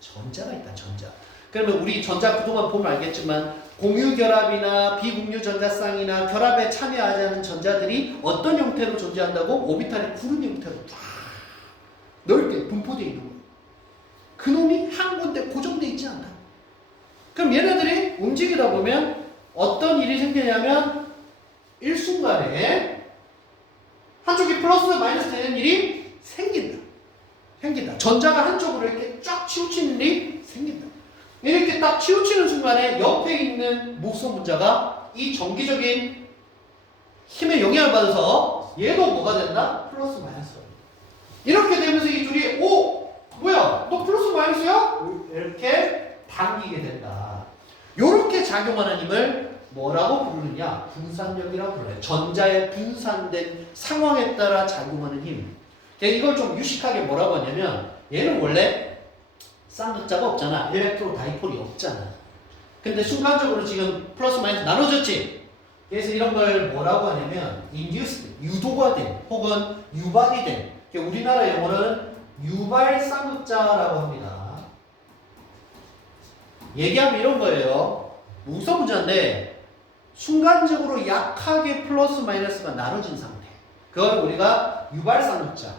전자가 있다. 전자. 그러면 우리 전자 구도만 보면 알겠지만 공유결합이나 비공유전자쌍이나 결합에 참여하지 않은 전자들이 어떤 형태로 존재한다고? 오비탈이 구름 형태로 쫙 넓게 분포되어 있는 거예요. 그놈이 한 군데 고정되어 있지 않다. 그럼 얘네들이 움직이다 보면 어떤 일이 생기냐면 일순간에 한쪽이 플러스 마이너스 되는 일이 생긴다. 전자가 한쪽으로 이렇게 쫙 치우치는 일이 생긴다. 이렇게 딱 치우치는 순간에 옆에 있는 무극성 분자가 이 정기적인 힘에 영향을 받아서 얘도 뭐가 된다? 플러스 마이너스. 이렇게 되면서 이 둘이 뭐야? 너 플러스 마이너스야? 이렇게 당기게 된다. 이렇게 작용하는 힘을 뭐라고 부르느냐? 분산력이라고 불러요. 전자의 분산된 상황에 따라 작용하는 힘. 이걸 좀 유식하게 뭐라고 하냐면 얘는 원래 쌍극자가 없잖아. 일렉트로 다이폴이 없잖아. 근데 순간적으로 지금 플러스 마이너스 나눠졌지? 그래서 이런 걸 뭐라고 하냐면 induced, 유도가 된 혹은 유발이 된 우리나라 영어로는 유발 쌍극자라고 합니다. 얘기하면 이런 거예요. 무극성 분자인데 순간적으로 약하게 플러스 마이너스가 나눠진 상태. 그걸 우리가 유발 쌍극자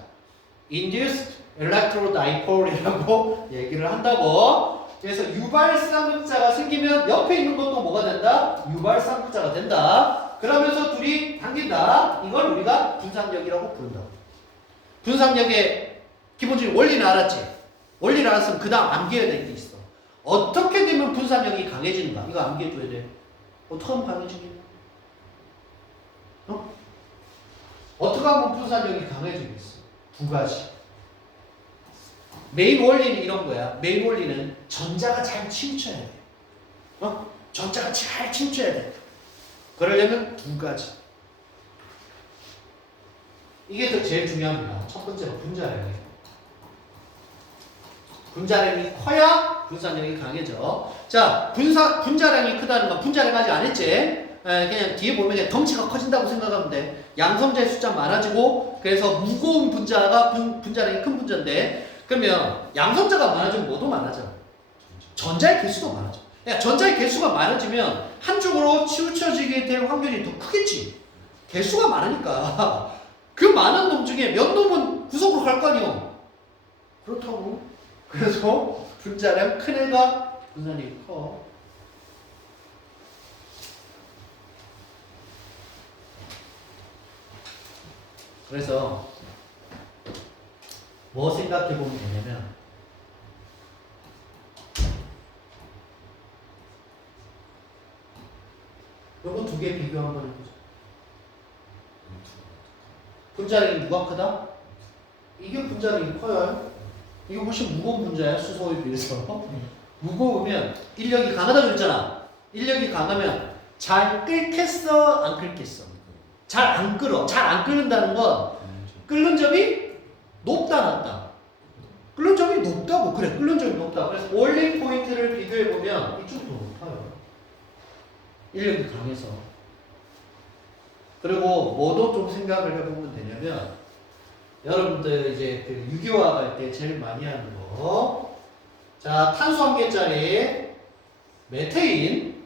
induced electrodipol이라고 얘기를 한다고. 그래서 유발 쌍극자가 생기면 옆에 있는 것도 뭐가 된다? 유발 쌍극자가 된다. 그러면서 둘이 당긴다. 이걸 우리가 분산력이라고 부른다. 분산력의 기본적인 원리는 알았지? 원리를 알았으면 그 다음 암기해야 될 게 있어. 어떻게 되면 분산력이 강해지는가? 이거 암기해줘야 돼. 어떻게 하면 강해지겠냐? 어떻게 하면 분산력이 강해지겠어? 두 가지. 메인 원리는 이런 거야. 메인 원리는 전자가 잘 치우쳐야 돼. 전자가 잘 치우쳐야 돼. 그러려면 두 가지. 이게 더 제일 중요합니다. 첫 번째로 분자량이에요. 분자량이 커야 분산력이 강해져. 자, 분자량이 크다는 건 분자량 아직 안 했지? 그냥 뒤에 보면 그냥 덩치가 커진다고 생각하면 돼. 양성자의 숫자 많아지고 그래서 무거운 분자가 분자량이 큰 분자인데 그러면 양성자가 많아지면 뭐도 많아져? 전자의 개수도 많아져. 그러니까 전자의 개수가 많아지면 한쪽으로 치우쳐지게 될 확률이 더 크겠지. 개수가 많으니까. 그 많은 놈 중에 몇 놈은 구석으로 갈 거 아니야. 그렇다고. 그래서 분자량 큰 애가 분산이 커. 그래서 뭐 생각해 보면 되냐면 요거 두 개 비교 한번 해보자. 분자량이 누가 크다? 이게 분자량이 커요. 이거 훨씬 무거운 분자야, 수소에 비해서. 무거우면 인력이 강하다 그랬잖아. 인력이 강하면 잘 끓겠어, 안 끓겠어? 잘 안 끓어. 잘 안 끓는다는 건 끓는 점이 높다, 낮다. 끓는 점이 높다고. 그래, 끓는 점이 높다. 그래서 보일링 포인트를 비교해 보면 이쪽이 더 높아요. 인력이 강해서. 그리고 뭐도 좀 생각을 해보면 되냐면 여러분들 이제 그 유기화 할 때 제일 많이 하는 거. 자, 탄소 1개짜리 메테인,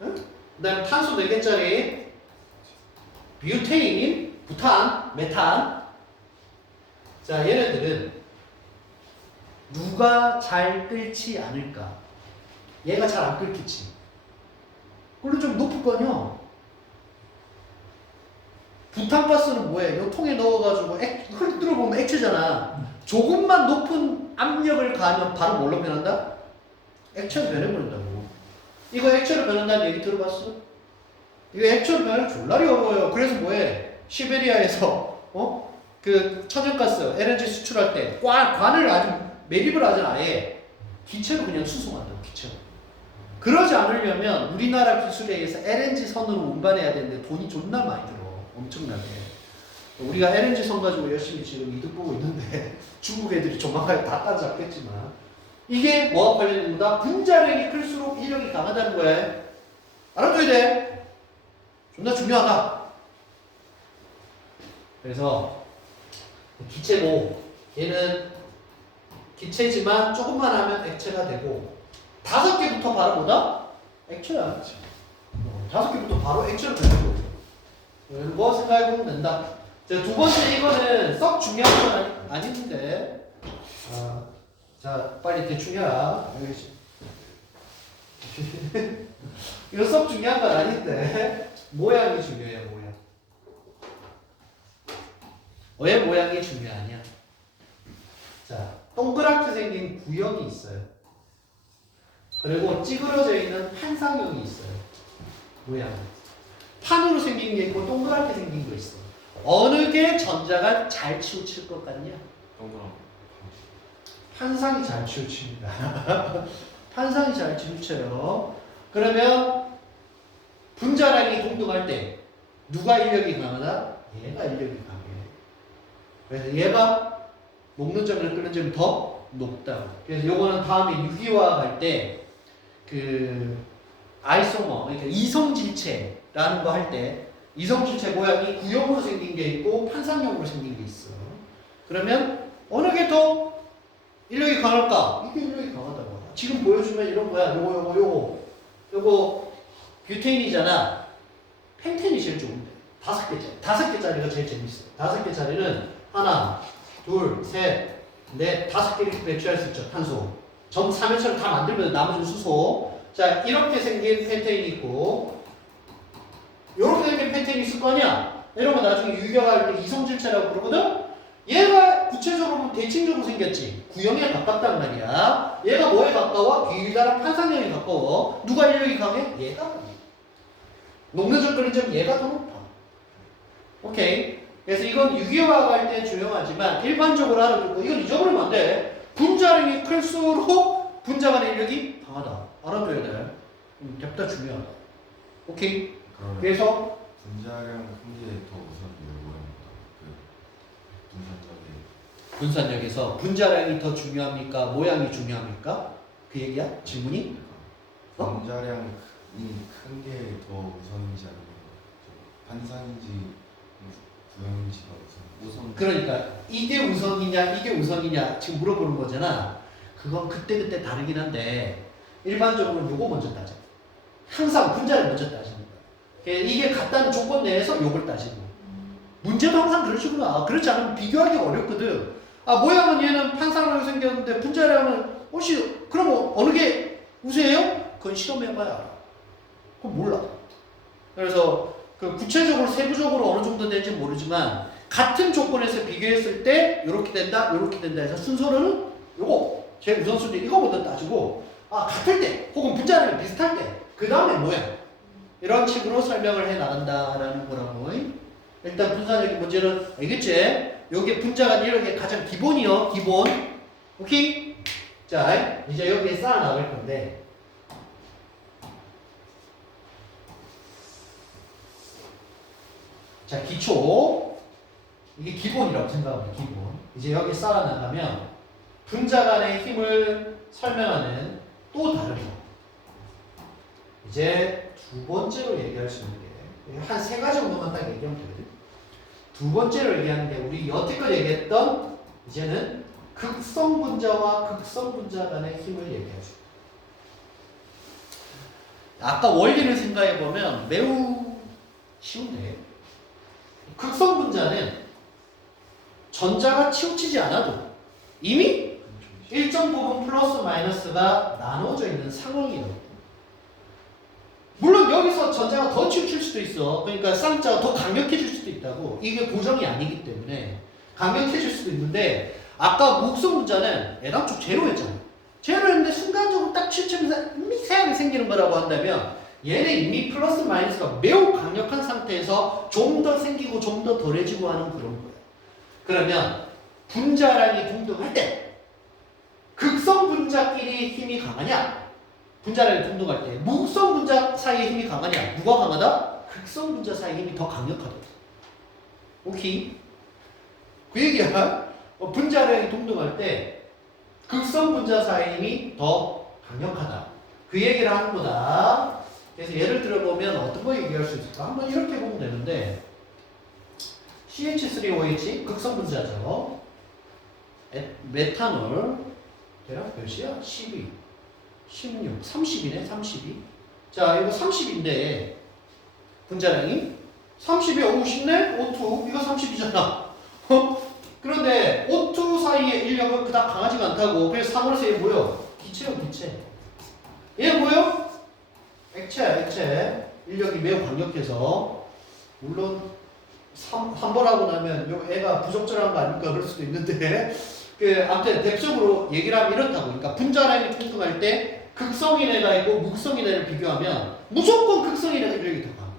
응? 그 다음에 탄소 4개짜리 뷰테인, 부탄, 메탄. 자, 얘네들은 누가 잘 끓지 않을까? 얘가 잘 안 끓겠지. 그럼 좀 높을 거 아니야? 부탄가스는 뭐해? 이 통에 넣어가지고 흔들어 보면 액체잖아. 조금만 높은 압력을 가하면 바로 뭘로 변한다? 액체로 변해버린다고. 이거 액체로 변한다는 얘기 들어봤어? 이거 액체로 변하는 졸라리 어려워요. 그래서 뭐해? 시베리아에서 그 천연가스 LNG 수출할 때 관을 아주 매립을 하잖아. 아예 기체로 그냥 수송한다고. 기체로. 그러지 않으려면 우리나라 기술에 의해서 LNG 선으로 운반해야 되는데 돈이 존나 많이 들어. 엄청나게. 우리가 LNG 선 가지고 열심히 지금 이득 보고 있는데 중국 애들이 조만간 다 따라잡겠지만 이게 뭐와 관련된 거다? 분자량이 클수록 인력이 강하다는 거야. 알아둬야 돼. 존나 중요하다. 그래서 기체고 얘는 기체지만 조금만 하면 액체가 되고 5개부터 바로 뭐다? 액체야. 5개부터 바로 액체로 변하고 뭐 생각해보면 된다. 두 번째 이거는 썩 중요한 건 아닌데 자 빨리 대충 해라. 이거 썩 중요한 건 아닌데 모양이 중요해요. 모양. 왜 모양이 중요하냐? 자 동그랗게 생긴 구형이 있어요. 그리고 찌그러져 있는 판상형이 있어요. 모양. 판으로 생긴 게 있고 동그랗게 생긴 거 있어. 어느 게 전자가 잘 치우칠 것 같냐? 동그란 판상이 잘 치우칩니다. 판상이 잘 치우쳐요. 그러면 분자량이 동등할 때 누가 인력이 강하다? 얘가 인력이 강해. 그래서 얘가 녹는 점이나 끓는 점이 더 높다. 그래서 요거는 다음에 유기화 할 때 그 아이소머, 그러니까 이성질체라는 거 할 때 이성질체 모양이 구형으로 생긴 게 있고 판상형으로 생긴 게 있어. 그러면 어느 게 더 인력이 강할까? 이게 인력이 강하다고. 지금 보여주면 이런 거야. 요거 뷰테인이잖아. 펜텐이 제일 좋은데. 5개짜리. 5개짜리가 제일 재밌어. 5개짜리는 하나, 둘, 셋, 넷, 5개 이렇게 배출할 수 있죠. 탄소. 전부 삼연처럼 다 만들면 나머지는 수소. 자, 이렇게 생긴 펜텐이 있고 이렇게 생긴 펜텐이 있을 거 아니야? 이런 거 나중에 유기화할 때 이성질체라고 그러거든? 얘가 구체적으로 보면 대칭적으로 생겼지. 구형에 가깝단 말이야. 얘가 뭐에 가까워? 길다란 판상형에 가까워. 누가 인력이 강해? 얘가. 녹는 점 끓는 점 얘가 더 높아. 오케이. 그래서 이건 유기화할 때 조용하지만 일반적으로 알아두고 이건 잊어버리면 안 돼. 분자량이 클수록 분자 간의 인력이 강하다. 알아둬야 돼. 냅다 중요하다. 오케이. 그래서 분자량 큰 게 더 우선이에요. 모양보다 그 분산력에서 분자량이 더 중요합니까? 모양이 중요합니까? 그 얘기야? 질문이? 분자량이 큰 게 더 우선인지 아니면 판상인지 구형인지가 우선. 그러니까 이게 우선이냐 이게 우선이냐 지금 물어보는 거잖아. 그건 그때그때 다르긴 한데 일반적으로는 요거 먼저 따져. 항상 분자를 먼저 따지는 거야. 이게 같다는 조건 내에서 요걸 따지는 거야. 문제도 항상 그런 식으로 나와. 그렇지 않으면 비교하기 어렵거든. 모양은 얘는 판상으로 생겼는데 분자량은 혹시 그럼 어느 게 우세해요? 그건 실험해봐야 알아. 그건 몰라. 그래서 그 구체적으로 세부적으로 어느 정도 되는지 모르지만 같은 조건에서 비교했을 때 이렇게 된다, 이렇게 된다 해서 순서는 요거 제 우선순위 이거부터 따지고 같을 때 혹은 분자량이 비슷할 때 그 다음에 뭐야? 이런 식으로 설명을 해 나간다라는 거라고. 일단 분산적인 문제는 알겠지? 여기 분자가 이런 게 가장 기본이요. 기본. 오케이? 자, 이제 여기에 쌓아 나갈 건데. 자, 기초. 이게 기본이라고 생각하면 기본. 이제 여기 쌓아 나가면 분자 간의 힘을 설명하는 또 다른 거. 이제 두 번째로 얘기할 수 있는 게 한 세 가지 정도만 딱 얘기하면 되거든. 두 번째로 얘기하는 게 우리 여태껏 얘기했던 이제는 극성 분자와 극성 분자 간의 힘을 얘기할 수 있다. 아까 원리를 생각해 보면 매우 쉬운데 극성 분자는 전자가 치우치지 않아도 이미 일정 부분 플러스 마이너스가 나눠져 있는 상황이라고. 물론 여기서 전자가 더 치우칠 수도 있어. 그러니까 쌍자가 더 강력해질 수도 있다고. 이게 고정이 아니기 때문에 강력해질 수도 있는데 아까 목성 분자는 애당초 제로였잖아. 제로였는데 순간적으로 딱 치우치면서 미세하게 생기는 거라고 한다면 얘는 이미 플러스 마이너스가 매우 강력한 상태에서 좀 더 생기고 좀 더 덜해지고 하는 그런 거야. 그러면 분자량이 동등할 때 극성 분자끼리 힘이 강하냐? 분자량이 동등할 때 무극성 분자 사이의 힘이 강하냐? 누가 강하다? 극성 분자 사이의 힘이 더 강력하다. 오케이? 그 얘기야. 분자량이 동등할 때 극성 분자 사이의 힘이 더 강력하다. 그 얘기를 하는 거다. 그래서 예를 들어보면 어떤 거 얘기할 수 있을까? 한번 이렇게 보면 되는데 CH3OH 극성 분자죠. 메탄올 대략 몇이야? 12, 16, 30이네. 32. 자, 이거 30인데 분자량이 30이 오고 쉽네? O2 이거 30이잖아. 그런데 O2 사이의 인력은 그닥 강하지가 않다고. 그래서 3월에서 얘 뭐야? 기체요, 기체. 얘 뭐야? 액체. 인력이 매우 강력해서 물론 3번 하고 나면 요 애가 부적절한 거 아닐까 그럴 수도 있는데 아무튼 대표적으로 얘기를 하면 이렇다고. 그러니까 분자량이 동등할 때 극성인 애가 있고 무극성인 애를 비교하면 무조건 극성인 애가 인력이 더 강해.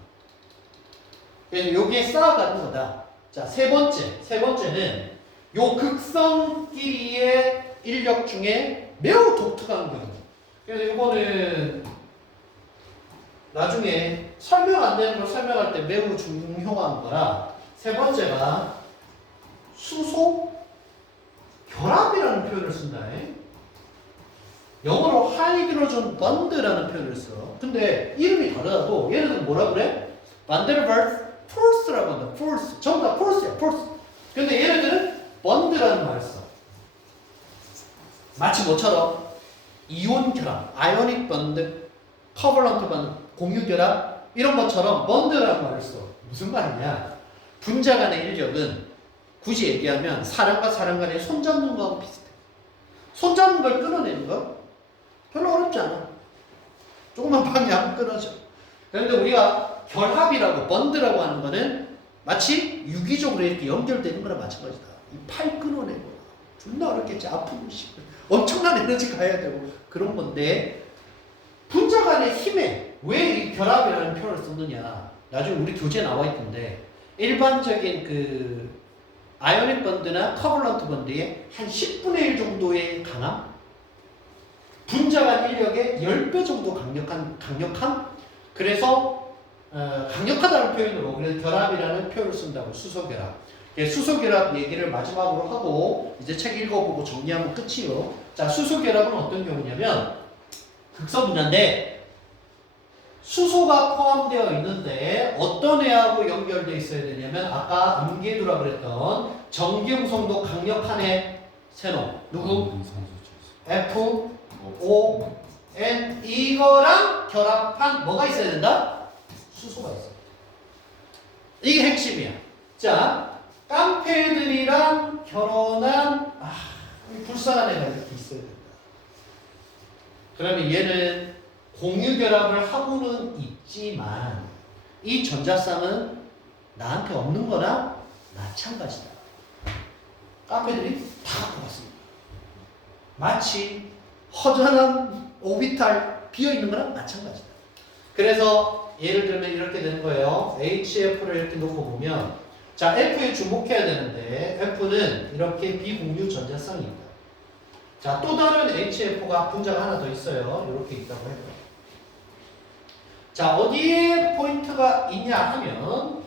그래서 여기에 쌓아가는 거다. 자, 세 번째는 요 극성끼리의 인력 중에 매우 독특한 거예요. 그래서 이거는 나중에 설명 안 되는 걸 설명할 때 매우 중요한 거라. 세 번째가 수소 결합이라는 표현을 쓴다. 영어로 하이드로전 번드라는 표현을 써. 근데 이름이 다르다고. 얘네들은 뭐라 그래? 반데르발트 폴스라고 한다. 폴스. 전부 다 폴스야. 폴스. 근데 얘네들은 번드라는 말을 써. 마치 뭐처럼 이온 결합, 아이오닉 번드, 커벌런트 번드, 공유 결합 이런 것처럼 번드라는 말을 써. 무슨 말이냐? 분자 간의 인력은 굳이 얘기하면 사람과 사람 간의 손잡는 거하고 비슷해. 손잡는 걸 끊어내는 거 별로 어렵지 않아. 조금만 방향 끊어져. 그런데 우리가 결합이라고 번드라고 하는 거는 마치 유기적으로 이렇게 연결되는 거랑 마찬가지다. 이 팔 끊어내고 존나 어렵겠지. 아프고 싶고 엄청난 에너지 가야 되고 그런 건데 분자 간의 힘에 왜 이 결합이라는 표현을 썼느냐. 나중에 우리 교재에 나와 있던데 일반적인 그 아이오닉 번드나 커벌런트 번드의 한 10분의 1 정도의 강함? 분자 간 인력의 10배 정도 강력함? 그래서 강력하다는 표현으로 그래서 결합이라는 표현을 쓴다고. 수소결합. 수소결합 얘기를 마지막으로 하고 이제 책 읽어보고 정리하면 끝이요. 자, 수소결합은 어떤 경우냐면 극성 분자인데 수소가 포함되어 있는데 어떤 애하고 연결되어 있어야 되냐면 아까 암기해두라 그랬던 전기음성도 강력한 애 세노. 누구? F, O, N 이거랑 결합한 뭐가 있어야 된다? 수소가 있어야 된다. 이게 핵심이야. 자, 깡패들이랑 결혼한 불쌍한 애가 이렇게 있어야 된다. 그러면 얘는 공유 결합을 하고는 있지만 이 전자쌍은 나한테 없는 거나 마찬가지다. 카페들이 다 뽑았습니다. 마치 허전한 오비탈 비어있는 거랑 마찬가지다. 그래서 예를 들면 이렇게 되는 거예요. HF를 이렇게 놓고 보면 자, F에 주목해야 되는데 F는 이렇게 비공유 전자성이 있다. 자, 또 다른 HF가 분자가 하나 더 있어요. 이렇게 있다고 해요. 자, 어디에 포인트가 있냐 하면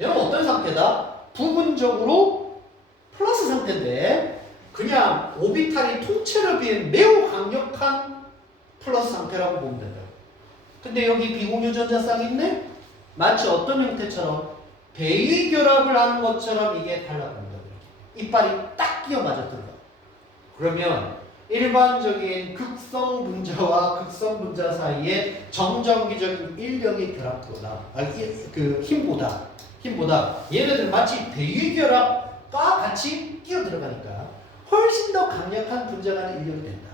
얘는 어떤 상태다? 부분적으로 플러스 상태인데 그냥 오비탈이 통째로 비해 매우 강력한 플러스 상태라고 보면 된다. 근데 여기 비공유 전자쌍이 있네? 마치 어떤 형태처럼 배위 결합을 하는 것처럼 이게 달라붙는다. 이빨이 딱 끼어 맞아 들어가. 그러면 일반적인 극성 분자와 극성 분자 사이에 정전기적인 인력의 결합보다 그 힘보다 얘네들 마치 배위 결합과 같이 끼어 들어가니까 훨씬 더 강력한 분자 간의 인력이 된다.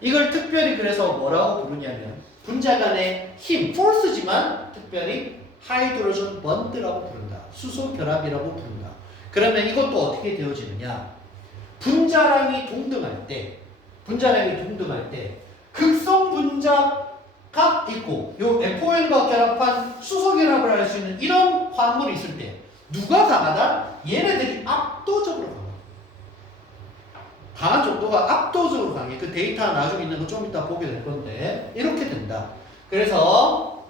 이걸 특별히 그래서 뭐라고 부르냐면 분자 간의 힘, 포스지만 특별히 하이드로전 번드라고 부른다. 수소 결합이라고 부른다. 그러면 이것도 어떻게 되어지느냐? 분자량이 동등할 때 극성 분자가 있고 요 FON과 결합한 수소 결합을 할 수 있는 이런 화합물이 있을 때 누가 강하다? 얘네들이 압도적으로 강한 정도가 압도적으로 강해. 그 데이터 나중에 있는 거 좀 이따 보게 될 건데 이렇게 된다. 그래서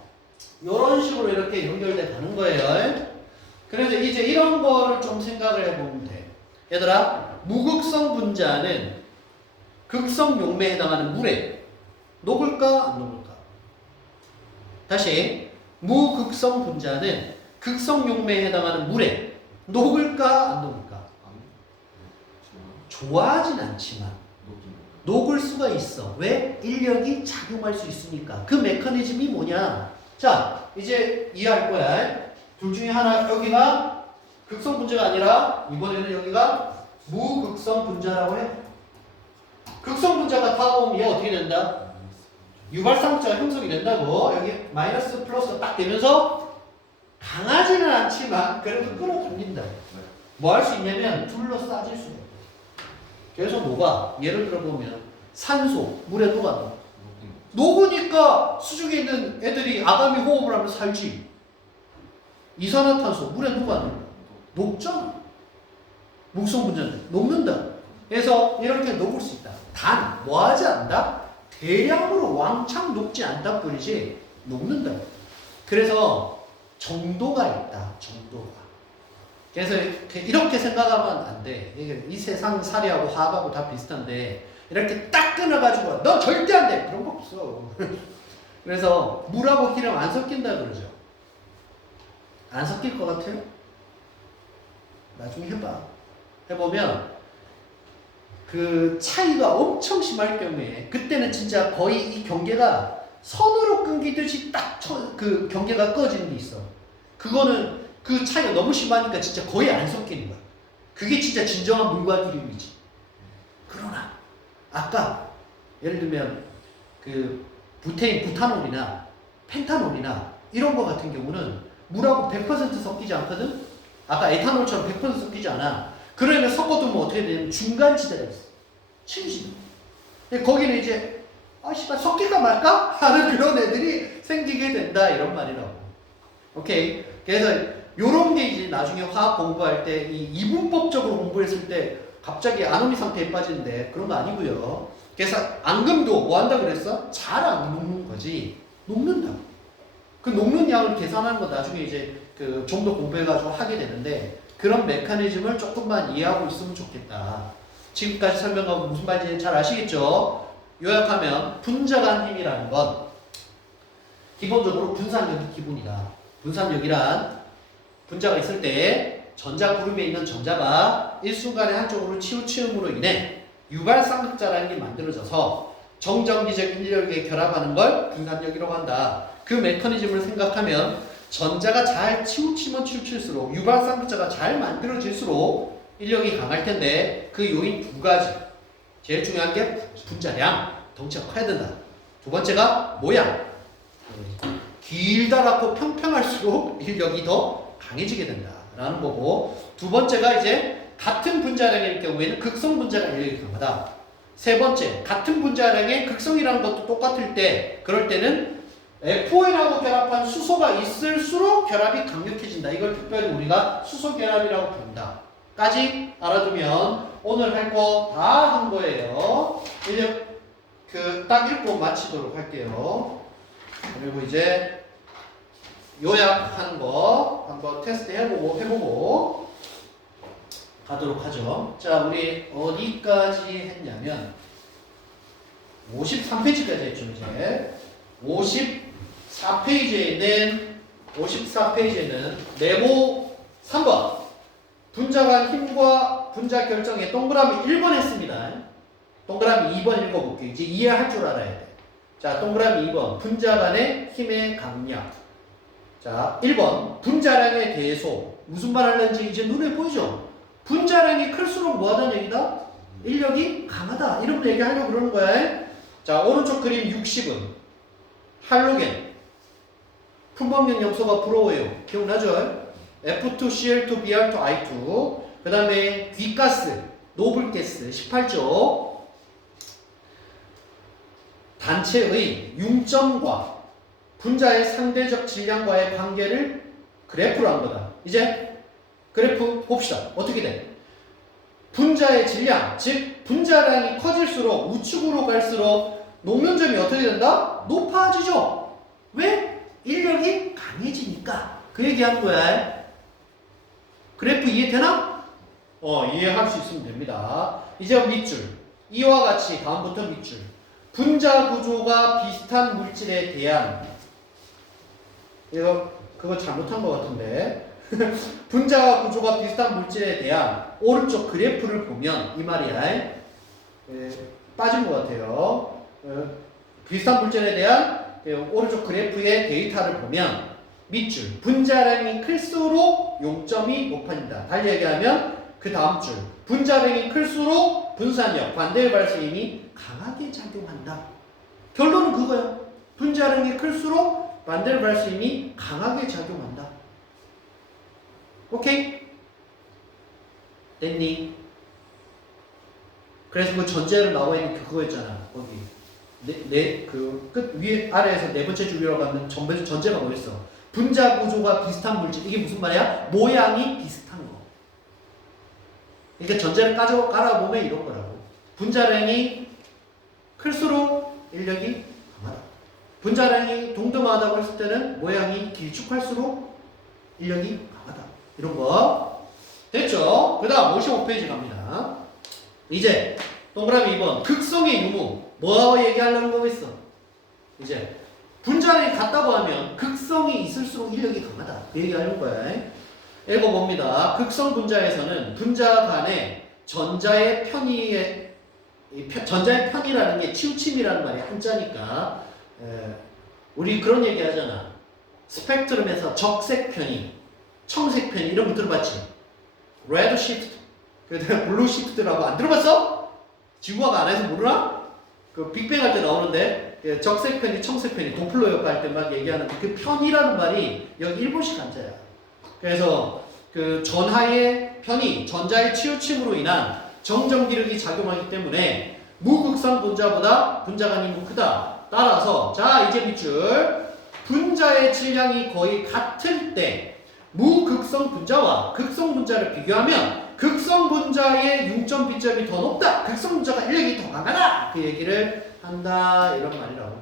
이런 식으로 이렇게 연결돼 가는 거예요. 그래서 이제 이런 거를 좀 생각을 해보면 돼. 얘들아, 무극성 분자는 극성 용매에 해당하는 물에 녹을까 안 녹을까? 다시, 무극성 분자는 극성 용매에 해당하는 물에 녹을까 안 녹을까? 좋아하진 않지만 녹을 수가 있어. 왜? 인력이 작용할 수 있으니까. 그 메커니즘이 뭐냐? 자, 이제 이해할 거야. 둘 중에 하나, 여기가 극성 분자가 아니라 이번에는 여기가 무극성 분자라고 해. 극성 분자가 다가오면 얘 어떻게 된다? 유발쌍자가 형성이 된다고. 여기 마이너스 플러스가 딱 되면서 강하지는 않지만 그래도 끌어당긴다. 뭐 할 수 있냐면 둘러싸질 수가 있다. 그래서 뭐가? 예를 들어보면 산소, 물에 녹아. 녹으니까 수중에 있는 애들이 아가미 호흡을 하면 살지. 이산화탄소, 물에 녹아. 녹잖아. 무극성 분자는 녹는다. 그래서 이렇게 녹을 수 있다. 단, 뭐 하지 않는다? 대량으로 왕창 녹지 않다 뿐이지 녹는다. 그래서 정도가 있다. 정도가. 그래서 이렇게 생각하면 안 돼. 이 세상 사리하고 화학하고 다 비슷한데 이렇게 딱 끊어가지고 너 절대 안 돼. 그런 거 없어. 그래서 물하고 기름 안 섞인다 그러죠. 안 섞일 것 같아요? 나중에 해봐. 해보면 그 차이가 엄청 심할 경우에 그때는 진짜 거의 이 경계가 선으로 끊기듯이 딱 그 경계가 꺼지는 게 있어. 그거는 그 차이가 너무 심하니까 진짜 거의 안 섞이는 거야. 그게 진짜 진정한 물과 기름이지. 그러나 아까 예를 들면 그 부탄올이나 펜탄올이나 이런 거 같은 경우는 물하고 100% 섞이지 않거든? 아까 에탄올처럼 100% 섞이지 않아. 그러면 섞어두면 어떻게 되냐면 중간 지대가 있어. 침식. 거기는 이제 씨발 섞일까 말까? 하는 그런 애들이 생기게 된다 이런 말이라고. 오케이. 그래서 요런 게 이제 나중에 화학 공부할 때 이 이분법적으로 공부했을 때 갑자기 아노미 상태에 빠지는데 그런 거 아니고요. 그래서 앙금도 뭐 한다 그랬어? 잘 안 녹는 거지. 녹는다. 그 녹는 양을 계산하는 거 나중에 이제 그 좀 더 공부해가지고 하게 되는데 그런 메커니즘을 조금만 이해하고 있으면 좋겠다. 지금까지 설명하고 무슨 말인지 잘 아시겠죠? 요약하면 분자 간 힘이라는 건 기본적으로 분산력이 기본이다. 분산력이란 분자가 있을 때 전자 그룹에 있는 전자가 일순간에 한쪽으로 치우침으로 인해 유발쌍극자라는 게 만들어져서 정전기적 인력에 결합하는 걸 분산력이라고 한다. 그 메커니즘을 생각하면 전자가 잘 치우치면 치우칠수록 유발쌍극자가 잘 만들어질수록 인력이 강할 텐데 그 요인 두 가지. 제일 중요한 게 분자량, 덩치가 커야 된다. 두 번째가 모양. 길다랗고 평평할수록 인력이 더 강해지게 된다. 라는 거고, 두 번째가 이제 같은 분자량일 경우에는 극성 분자가 일력이 강하다. 세 번째, 같은 분자량의 극성이라는 것도 똑같을 때, 그럴 때는 FON하고 결합한 수소가 있을수록 결합이 강력해진다. 이걸 특별히 우리가 수소 결합이라고 부른다. 까지 알아두면 오늘 할 거 다 한 거예요. 이제 딱 읽고 마치도록 할게요. 그리고 이제 요약하는 거 한번 테스트 해보고 가도록 하죠. 자, 우리 어디까지 했냐면 53페이지까지 했죠. 이제 54페이지에는 네모 3번 분자 간 힘과 분자 결정에 동그라미 1번 했습니다. 동그라미 2번 읽어볼게요. 이제 이해할 줄 알아야 돼. 자, 동그라미 2번 분자 간의 힘의 강약. 자, 1번 분자량의 대소. 무슨 말 하려는지 이제 눈에 보이죠? 분자량이 클수록 뭐하다는 얘기다? 인력이 강하다. 이런 거 얘기하려고 그러는 거야. 자, 오른쪽 그림 60은 할로겐. 품목력 염소가 부러워요. 기억나죠? F2CL2BR2 I2. 그 다음에 귀가스, 노블가스 18조. 단체의 융점과 분자의 상대적 질량과의 관계를 그래프로 한 거다. 이제 그래프 봅시다. 어떻게 돼? 분자의 질량, 즉 분자량이 커질수록 우측으로 갈수록 녹면점이 어떻게 된다? 높아지죠. 왜? 인력이 강해지니까. 그 얘기하는 거야. 그래프 이해되나? 이해할 수 있으면 됩니다. 이제 밑줄. 이와 같이 다음부터 밑줄. 분자 구조가 비슷한 물질에 대한 그거 잘못한 것 같은데 분자 구조가 비슷한 물질에 대한 오른쪽 그래프를 보면 이 말이야. 빠진 것 같아요. 비슷한 물질에 대한 오른쪽 그래프의 데이터를 보면 밑줄 분자량이 클수록 용점이 높아진다. 달리 얘기하면 그 다음 줄 분자량이 클수록 분산력 반대의 발생 힘이 강하게 작용한다. 결론은 그거야. 분자량이 클수록 반대의 발생 힘이 강하게 작용한다. 오케이? 됐니? 그래서 그 전제로 나와 있는 그거였잖아. 거기 그 끝 위에 아래에서 네 번째 줄이라고 하면 전제가 뭐였어? 분자 구조가 비슷한 물질. 이게 무슨 말이야? 모양이 비슷한 거. 그러니까 전제를 깔아보면 이런 거라고. 분자량이 클수록 인력이 강하다. 분자량이 동등하다고 했을 때는 모양이 길쭉할수록 인력이 강하다. 이런 거. 됐죠? 그 다음 55페이지 갑니다. 이제 동그라미 2번 극성의 유무. 뭐 얘기하려는 거겠어? 이제 분자량이 같다고 하면 극성이 있을수록 인력이 강하다. 그 얘기하는 거야. 읽어봅니다. 극성 분자에서는 분자 간의 전자의 편이라는 게 치우침이라는 말이 한자니까 우리 그런 얘기 하잖아. 스펙트럼에서 적색 편이, 청색 편이 이런 거 들어봤지? 레드 시프트, 그다음에 블루 시프트라고 안 들어봤어? 지구과학 안 해서 모르나? 그 빅뱅 할 때 나오는데 적색 편이, 청색 편이 도플러 효과 할 때 막 얘기하는 그 편이라는 말이 여기 일본식 한자야. 그래서 그 전하의 편이 전자의 치우침으로 인한 정전기력이 작용하기 때문에 무극성 분자보다 분자가 힘이 크다. 따라서 자 이제 밑줄 분자의 질량이 거의 같을 때 무극성 분자와 극성 분자를 비교하면 극성 분자의 융점 비점이 더 높다. 극성 분자가 인력이 더 강하다. 그 얘기를 한다. 이런 말이라고.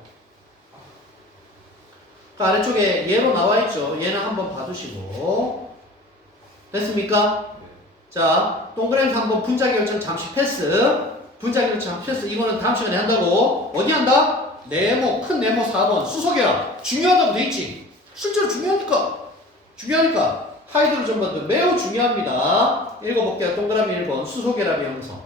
그 아래쪽에 예로 나와 있죠. 얘는 한번 봐두시고. 됐습니까? 자, 동그라미에서 한번 분자 결정 잠시 패스. 분자 결정 잠시 패스. 이거는 다음 시간에 한다고. 어디 한다? 네모, 큰 네모 4번. 수소계열. 중요하다고 돼 있지. 실제로 중요하니까. 하이드로전 번도 매우 중요합니다. 읽어볼게요. 동그라미 1번. 수소결합의 형성.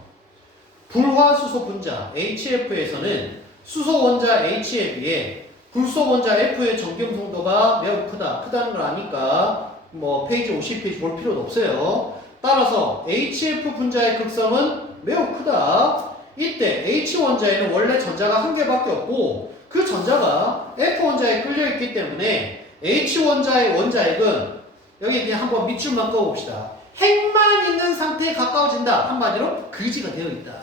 불화수소 분자 HF에서는 수소 원자 H에 비해 불소 원자 F의 전경 성도가 매우 크다는 걸 아니까 뭐 페이지 50페이지 볼 필요도 없어요. 따라서 HF 분자의 극성은 매우 크다. 이때 H 원자에는 원래 전자가 한 개밖에 없고 그 전자가 F 원자에 끌려 있기 때문에 H 원자의 원자액은 여기 그냥 한번 밑줄만 그어봅시다. 핵만 있는 상태에 가까워진다. 한마디로 그지가 되어 있다.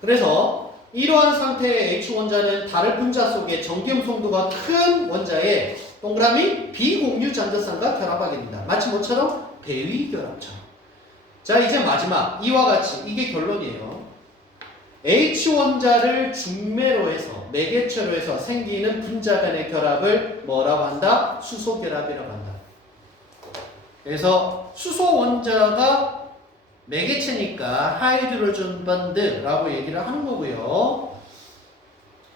그래서 이러한 상태의 H 원자는 다른 분자 속에 전기음성도가 큰 원자의 동그라미 비공유 잔자쌍과 결합하게 된다. 마치 뭐처럼? 배위 결합처럼. 자, 이제 마지막 이와 같이 이게 결론이에요. H원자를 중매로 해서 매개체로 해서 생기는 분자 간의 결합을 뭐라고 한다? 수소결합이라고 한다. 그래서 수소원자가 매개체니까 하이드로전 반드라고 얘기를 하는 거고요.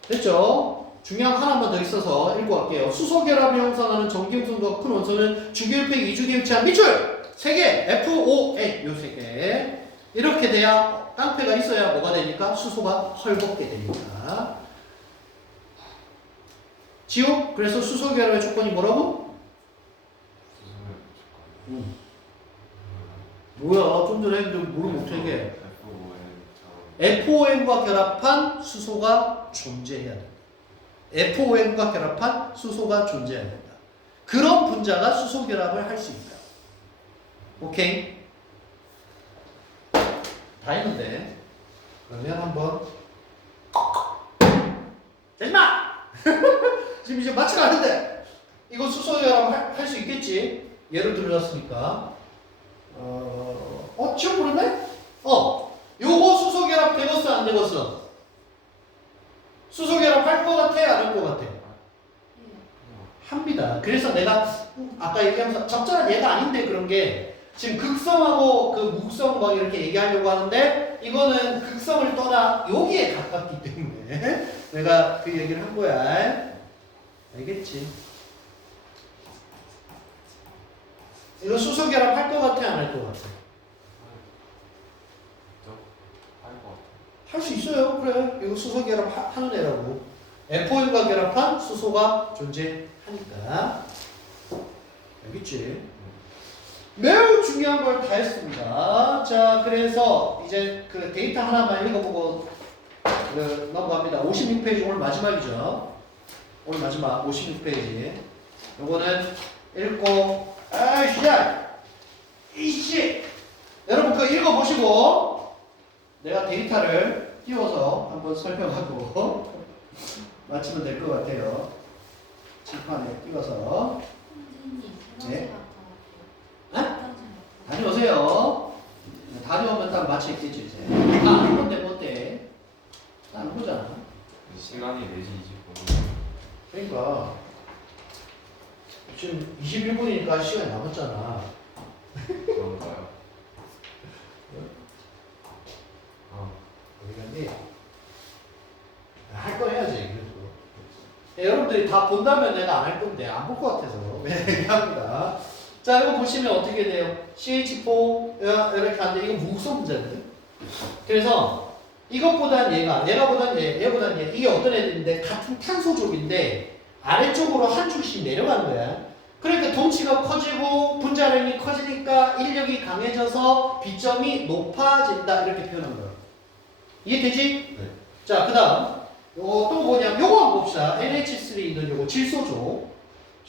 됐죠? 중요한 하나만 더 있어서 읽어갈게요. 수소결합을 형성하는 전기음성도가 큰 원소는 주기율팩, 이주기율체한 밑줄 3개, FOA 요 3개. 이렇게 돼야 깡패가 있어야 뭐가 되니까 수소가 헐벗게 됩니다. 지호? 그래서 수소결합의 조건이 뭐라고? 뭐야, 좀 전에 했는데 뭐를 못하게. FOM과 결합한 수소가 존재해야 된다. FOM과 결합한 수소가 존재해야 된다. 그런 분자가 수소 결합을 할 수 있다. 오케이? 다 했는데 그러면 한번 되지마! 지금 이제 마치가 않는데 이거 수소 결합 할 수 있겠지? 예를 들었으니까 지금 부르네? 요거 수소 결합 되겠어 안 되겠어? 수소 결합 할 것 같아 안 할 것 같아? 합니다. 그래서 내가 아까 얘기하면서 적절한 예가 아닌데 그런 게 지금 극성하고 그 무극성 막 이렇게 얘기하려고 하는데 이거는 극성을 떠나 여기에 가깝기 때문에 내가 그 얘기를 한 거야. 알겠지? 이거 수소 결합 할 것 같아 안 할 것 같아? 할 수 있어요. 그래. 이거 수소 결합 하는 애라고. FOM과 결합한 수소가 존재하니까. 알겠지? 매우 중요한 걸 다 했습니다. 자, 그래서 이제 그 데이터 하나만 읽어보고 넘어갑니다. 56페이지 오늘 마지막이죠. 오늘 마지막 56페이지. 요거는 읽고 이씨! 여러분 그거 읽어보시고 내가 데이터를 띄워서 한번 설명하고 마치면 될 것 같아요. 칠판에 띄워서. 네. 다녀오세요. 다녀오면 딱 마치 있겠죠, 이제. 다 아는 건데, 뭔데? 다 아는 거잖아. 시간이 4시 20분. 그러니까. 지금 21분이니까 시간이 남았잖아. 그런가요? 어디 갔니? 할 거 해야지, 그래도. 여러분들이 다 본다면 내가 안 할 건데, 안 볼 것 같아서. 얘기합니다. 자, 이거 보시면 어떻게 돼요? CH4 이렇게 하는데 이거 무극성 분자거든. 그래서 이것보단 얘가보단 얘보단 얘 이게 어떤 애들인데 같은 탄소족인데 아래쪽으로 한 줄씩 내려가는 거야. 그러니까 덩치가 커지고 분자량이 커지니까 인력이 강해져서 비점이 높아진다 이렇게 표현한 거야. 이해되지? 네. 자, 그다음 요거 또 뭐냐? 요거 한번 봅시다. NH3 있는 요거 질소족.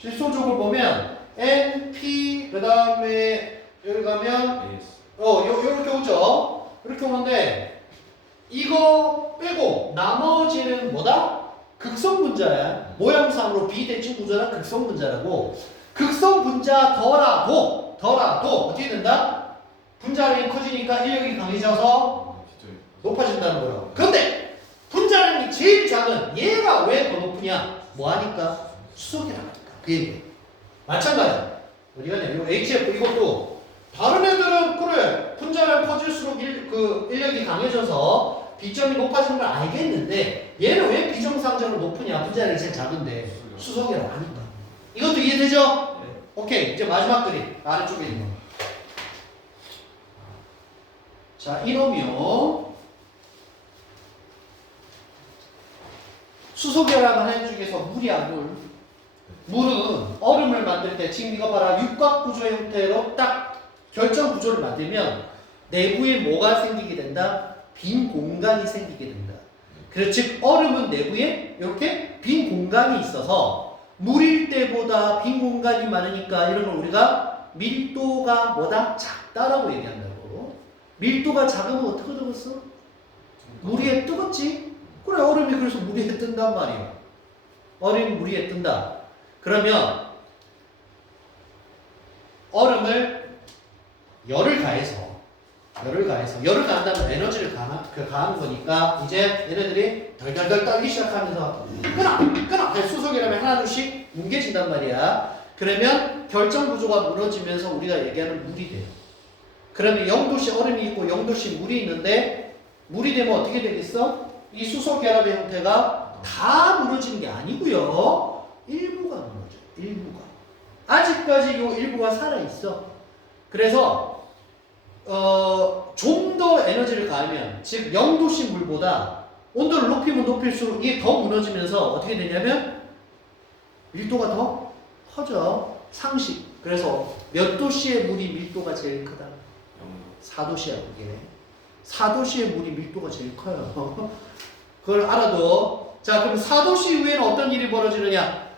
질소족을 보면 NP 그 다음에 여기 가면 요렇게 오죠. 이렇게 오는데 이거 빼고 나머지는 뭐다? 극성 분자야. 모양상으로 비대칭 구조랑 극성 분자라고. 극성 분자더라도 어떻게 된다? 분자량이 커지니까 인력이 강해져서 높아진다는 거예요. 그런데 분자량이 제일 작은 얘가 왜 더 높으냐? 뭐 하니까? 수소결합하니까. 그 얘기예요. 마찬가지. 어디 갔냐? 이거 HF 이것도 다른 애들은 그래 분자량 커질수록 인력이 강해져서 비점이 높아지는 걸 알겠는데 얘는 왜 비정상적으로 높으냐? 분자량이 제일 작은데 수소결합 아닌가? 이것도 이해되죠? 네. 오케이 이제 마지막 그림 아래쪽에 있는 거. 자 이놈이요. 수소결합하는 애 중에서 물이야 물. 물은 얼음을 만들 때 지금 이거 봐라 육각 구조의 형태로 딱 결정 구조를 만들면 내부에 뭐가 생기게 된다? 빈 공간이 생기게 된다. 그래서 즉 얼음은 내부에 이렇게 빈 공간이 있어서 물일 때보다 빈 공간이 많으니까 이런 걸 우리가 밀도가 뭐다? 작다라고 얘기한다고. 밀도가 작으면 어떻게 되겠어? 물 위에 뜨겁지? 그래, 얼음이 그래서 물 위에 뜬단 말이야. 얼음이 물 위에 뜬다. 그러면 얼음을 열을 가해서 열을 가한다면 에너지를 가하는 거니까 이제 얘네들이 덜덜덜 떨기 시작하면서 끊어 수소결합이 하나둘씩 뭉개진단 말이야. 그러면 결정 구조가 무너지면서 우리가 얘기하는 물이 돼요. 그러면 0도씨 얼음이 있고 0도씨 물이 있는데 물이 되면 어떻게 되겠어? 이 수소결합의 형태가 다 무너지는 게 아니고요. 일부가 무너져. 일부가. 아직까지 이 일부가 살아있어. 그래서 좀 더 에너지를 가하면, 즉 0도씨 물보다 온도를 높이면 높일수록 이게 더 무너지면서 어떻게 되냐면 밀도가 더 커져. 상식. 그래서 몇 도씨의 물이 밀도가 제일 크다? 4도씨야 그게. 4도씨의 물이 밀도가 제일 커요. 그걸 알아도. 자, 그럼 4도씨 이후에는 어떤 일이 벌어지느냐?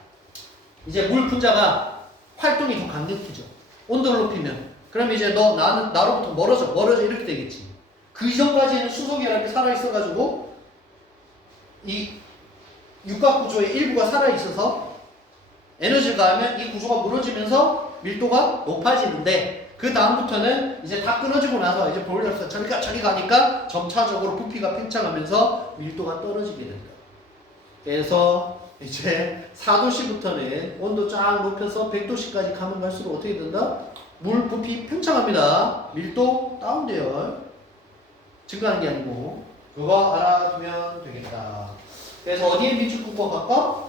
이제 물 분자가 활동이 더 강력해져. 온도를 높이면. 그럼 이제 나로부터 멀어져 이렇게 되겠지. 그 이전까지는 수소결합이 살아있어가지고 이 육각구조의 일부가 살아있어서 에너지를 가하면 이 구조가 무너지면서 밀도가 높아지는데 그 다음부터는 이제 다 끊어지고 나서 이제 보일러에서 저리 가니까 점차적으로 부피가 팽창하면서 밀도가 떨어지게 된다. 그래서 이제 4도씨부터는 온도 쫙 높여서 100도씨까지 가면 갈수록 어떻게 된다? 물 부피 팽창합니다. 밀도 다운돼요. 증가하는 게 아니고. 그거 알아두면 되겠다. 그래서 어디에 밑줄 긋고 갈까?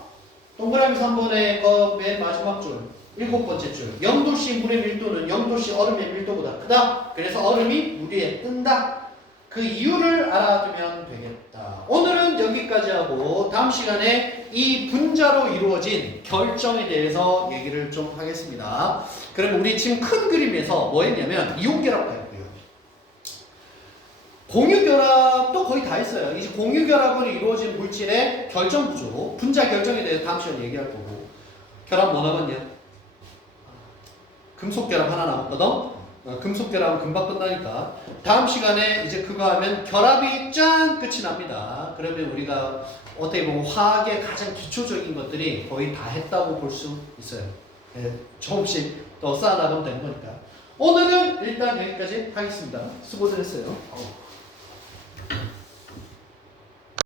동그라미 3번의 그 맨 마지막 줄, 7번째 줄. 0도씨 물의 밀도는 0도씨 얼음의 밀도보다 크다. 그래서 얼음이 물 위에 뜬다. 그 이유를 알아두면 되겠다. 오늘은 여기까지 하고 다음 시간에 이 분자로 이루어진 결정에 대해서 얘기를 좀 하겠습니다. 그럼 우리 지금 큰 그림에서 뭐 했냐면 이온결합도 했고요. 공유결합도 거의 다 했어요. 이제 공유결합으로 이루어진 물질의 결정 구조, 분자 결정에 대해서 다음 시간에 얘기할 거고. 결합 뭐 남았냐? 금속결합 하나 남았거든? 금속결합은 금방 끝나니까. 다음 시간에 이제 그거 하면 결합이 짠! 끝이 납니다. 그러면 우리가 어떻게 보면 화학의 가장 기초적인 것들이 거의 다 했다고 볼 수 있어요. 네, 조금씩 더 쌓아나가면 되는 거니까. 오늘은 일단 여기까지 하겠습니다. 수고들 했어요.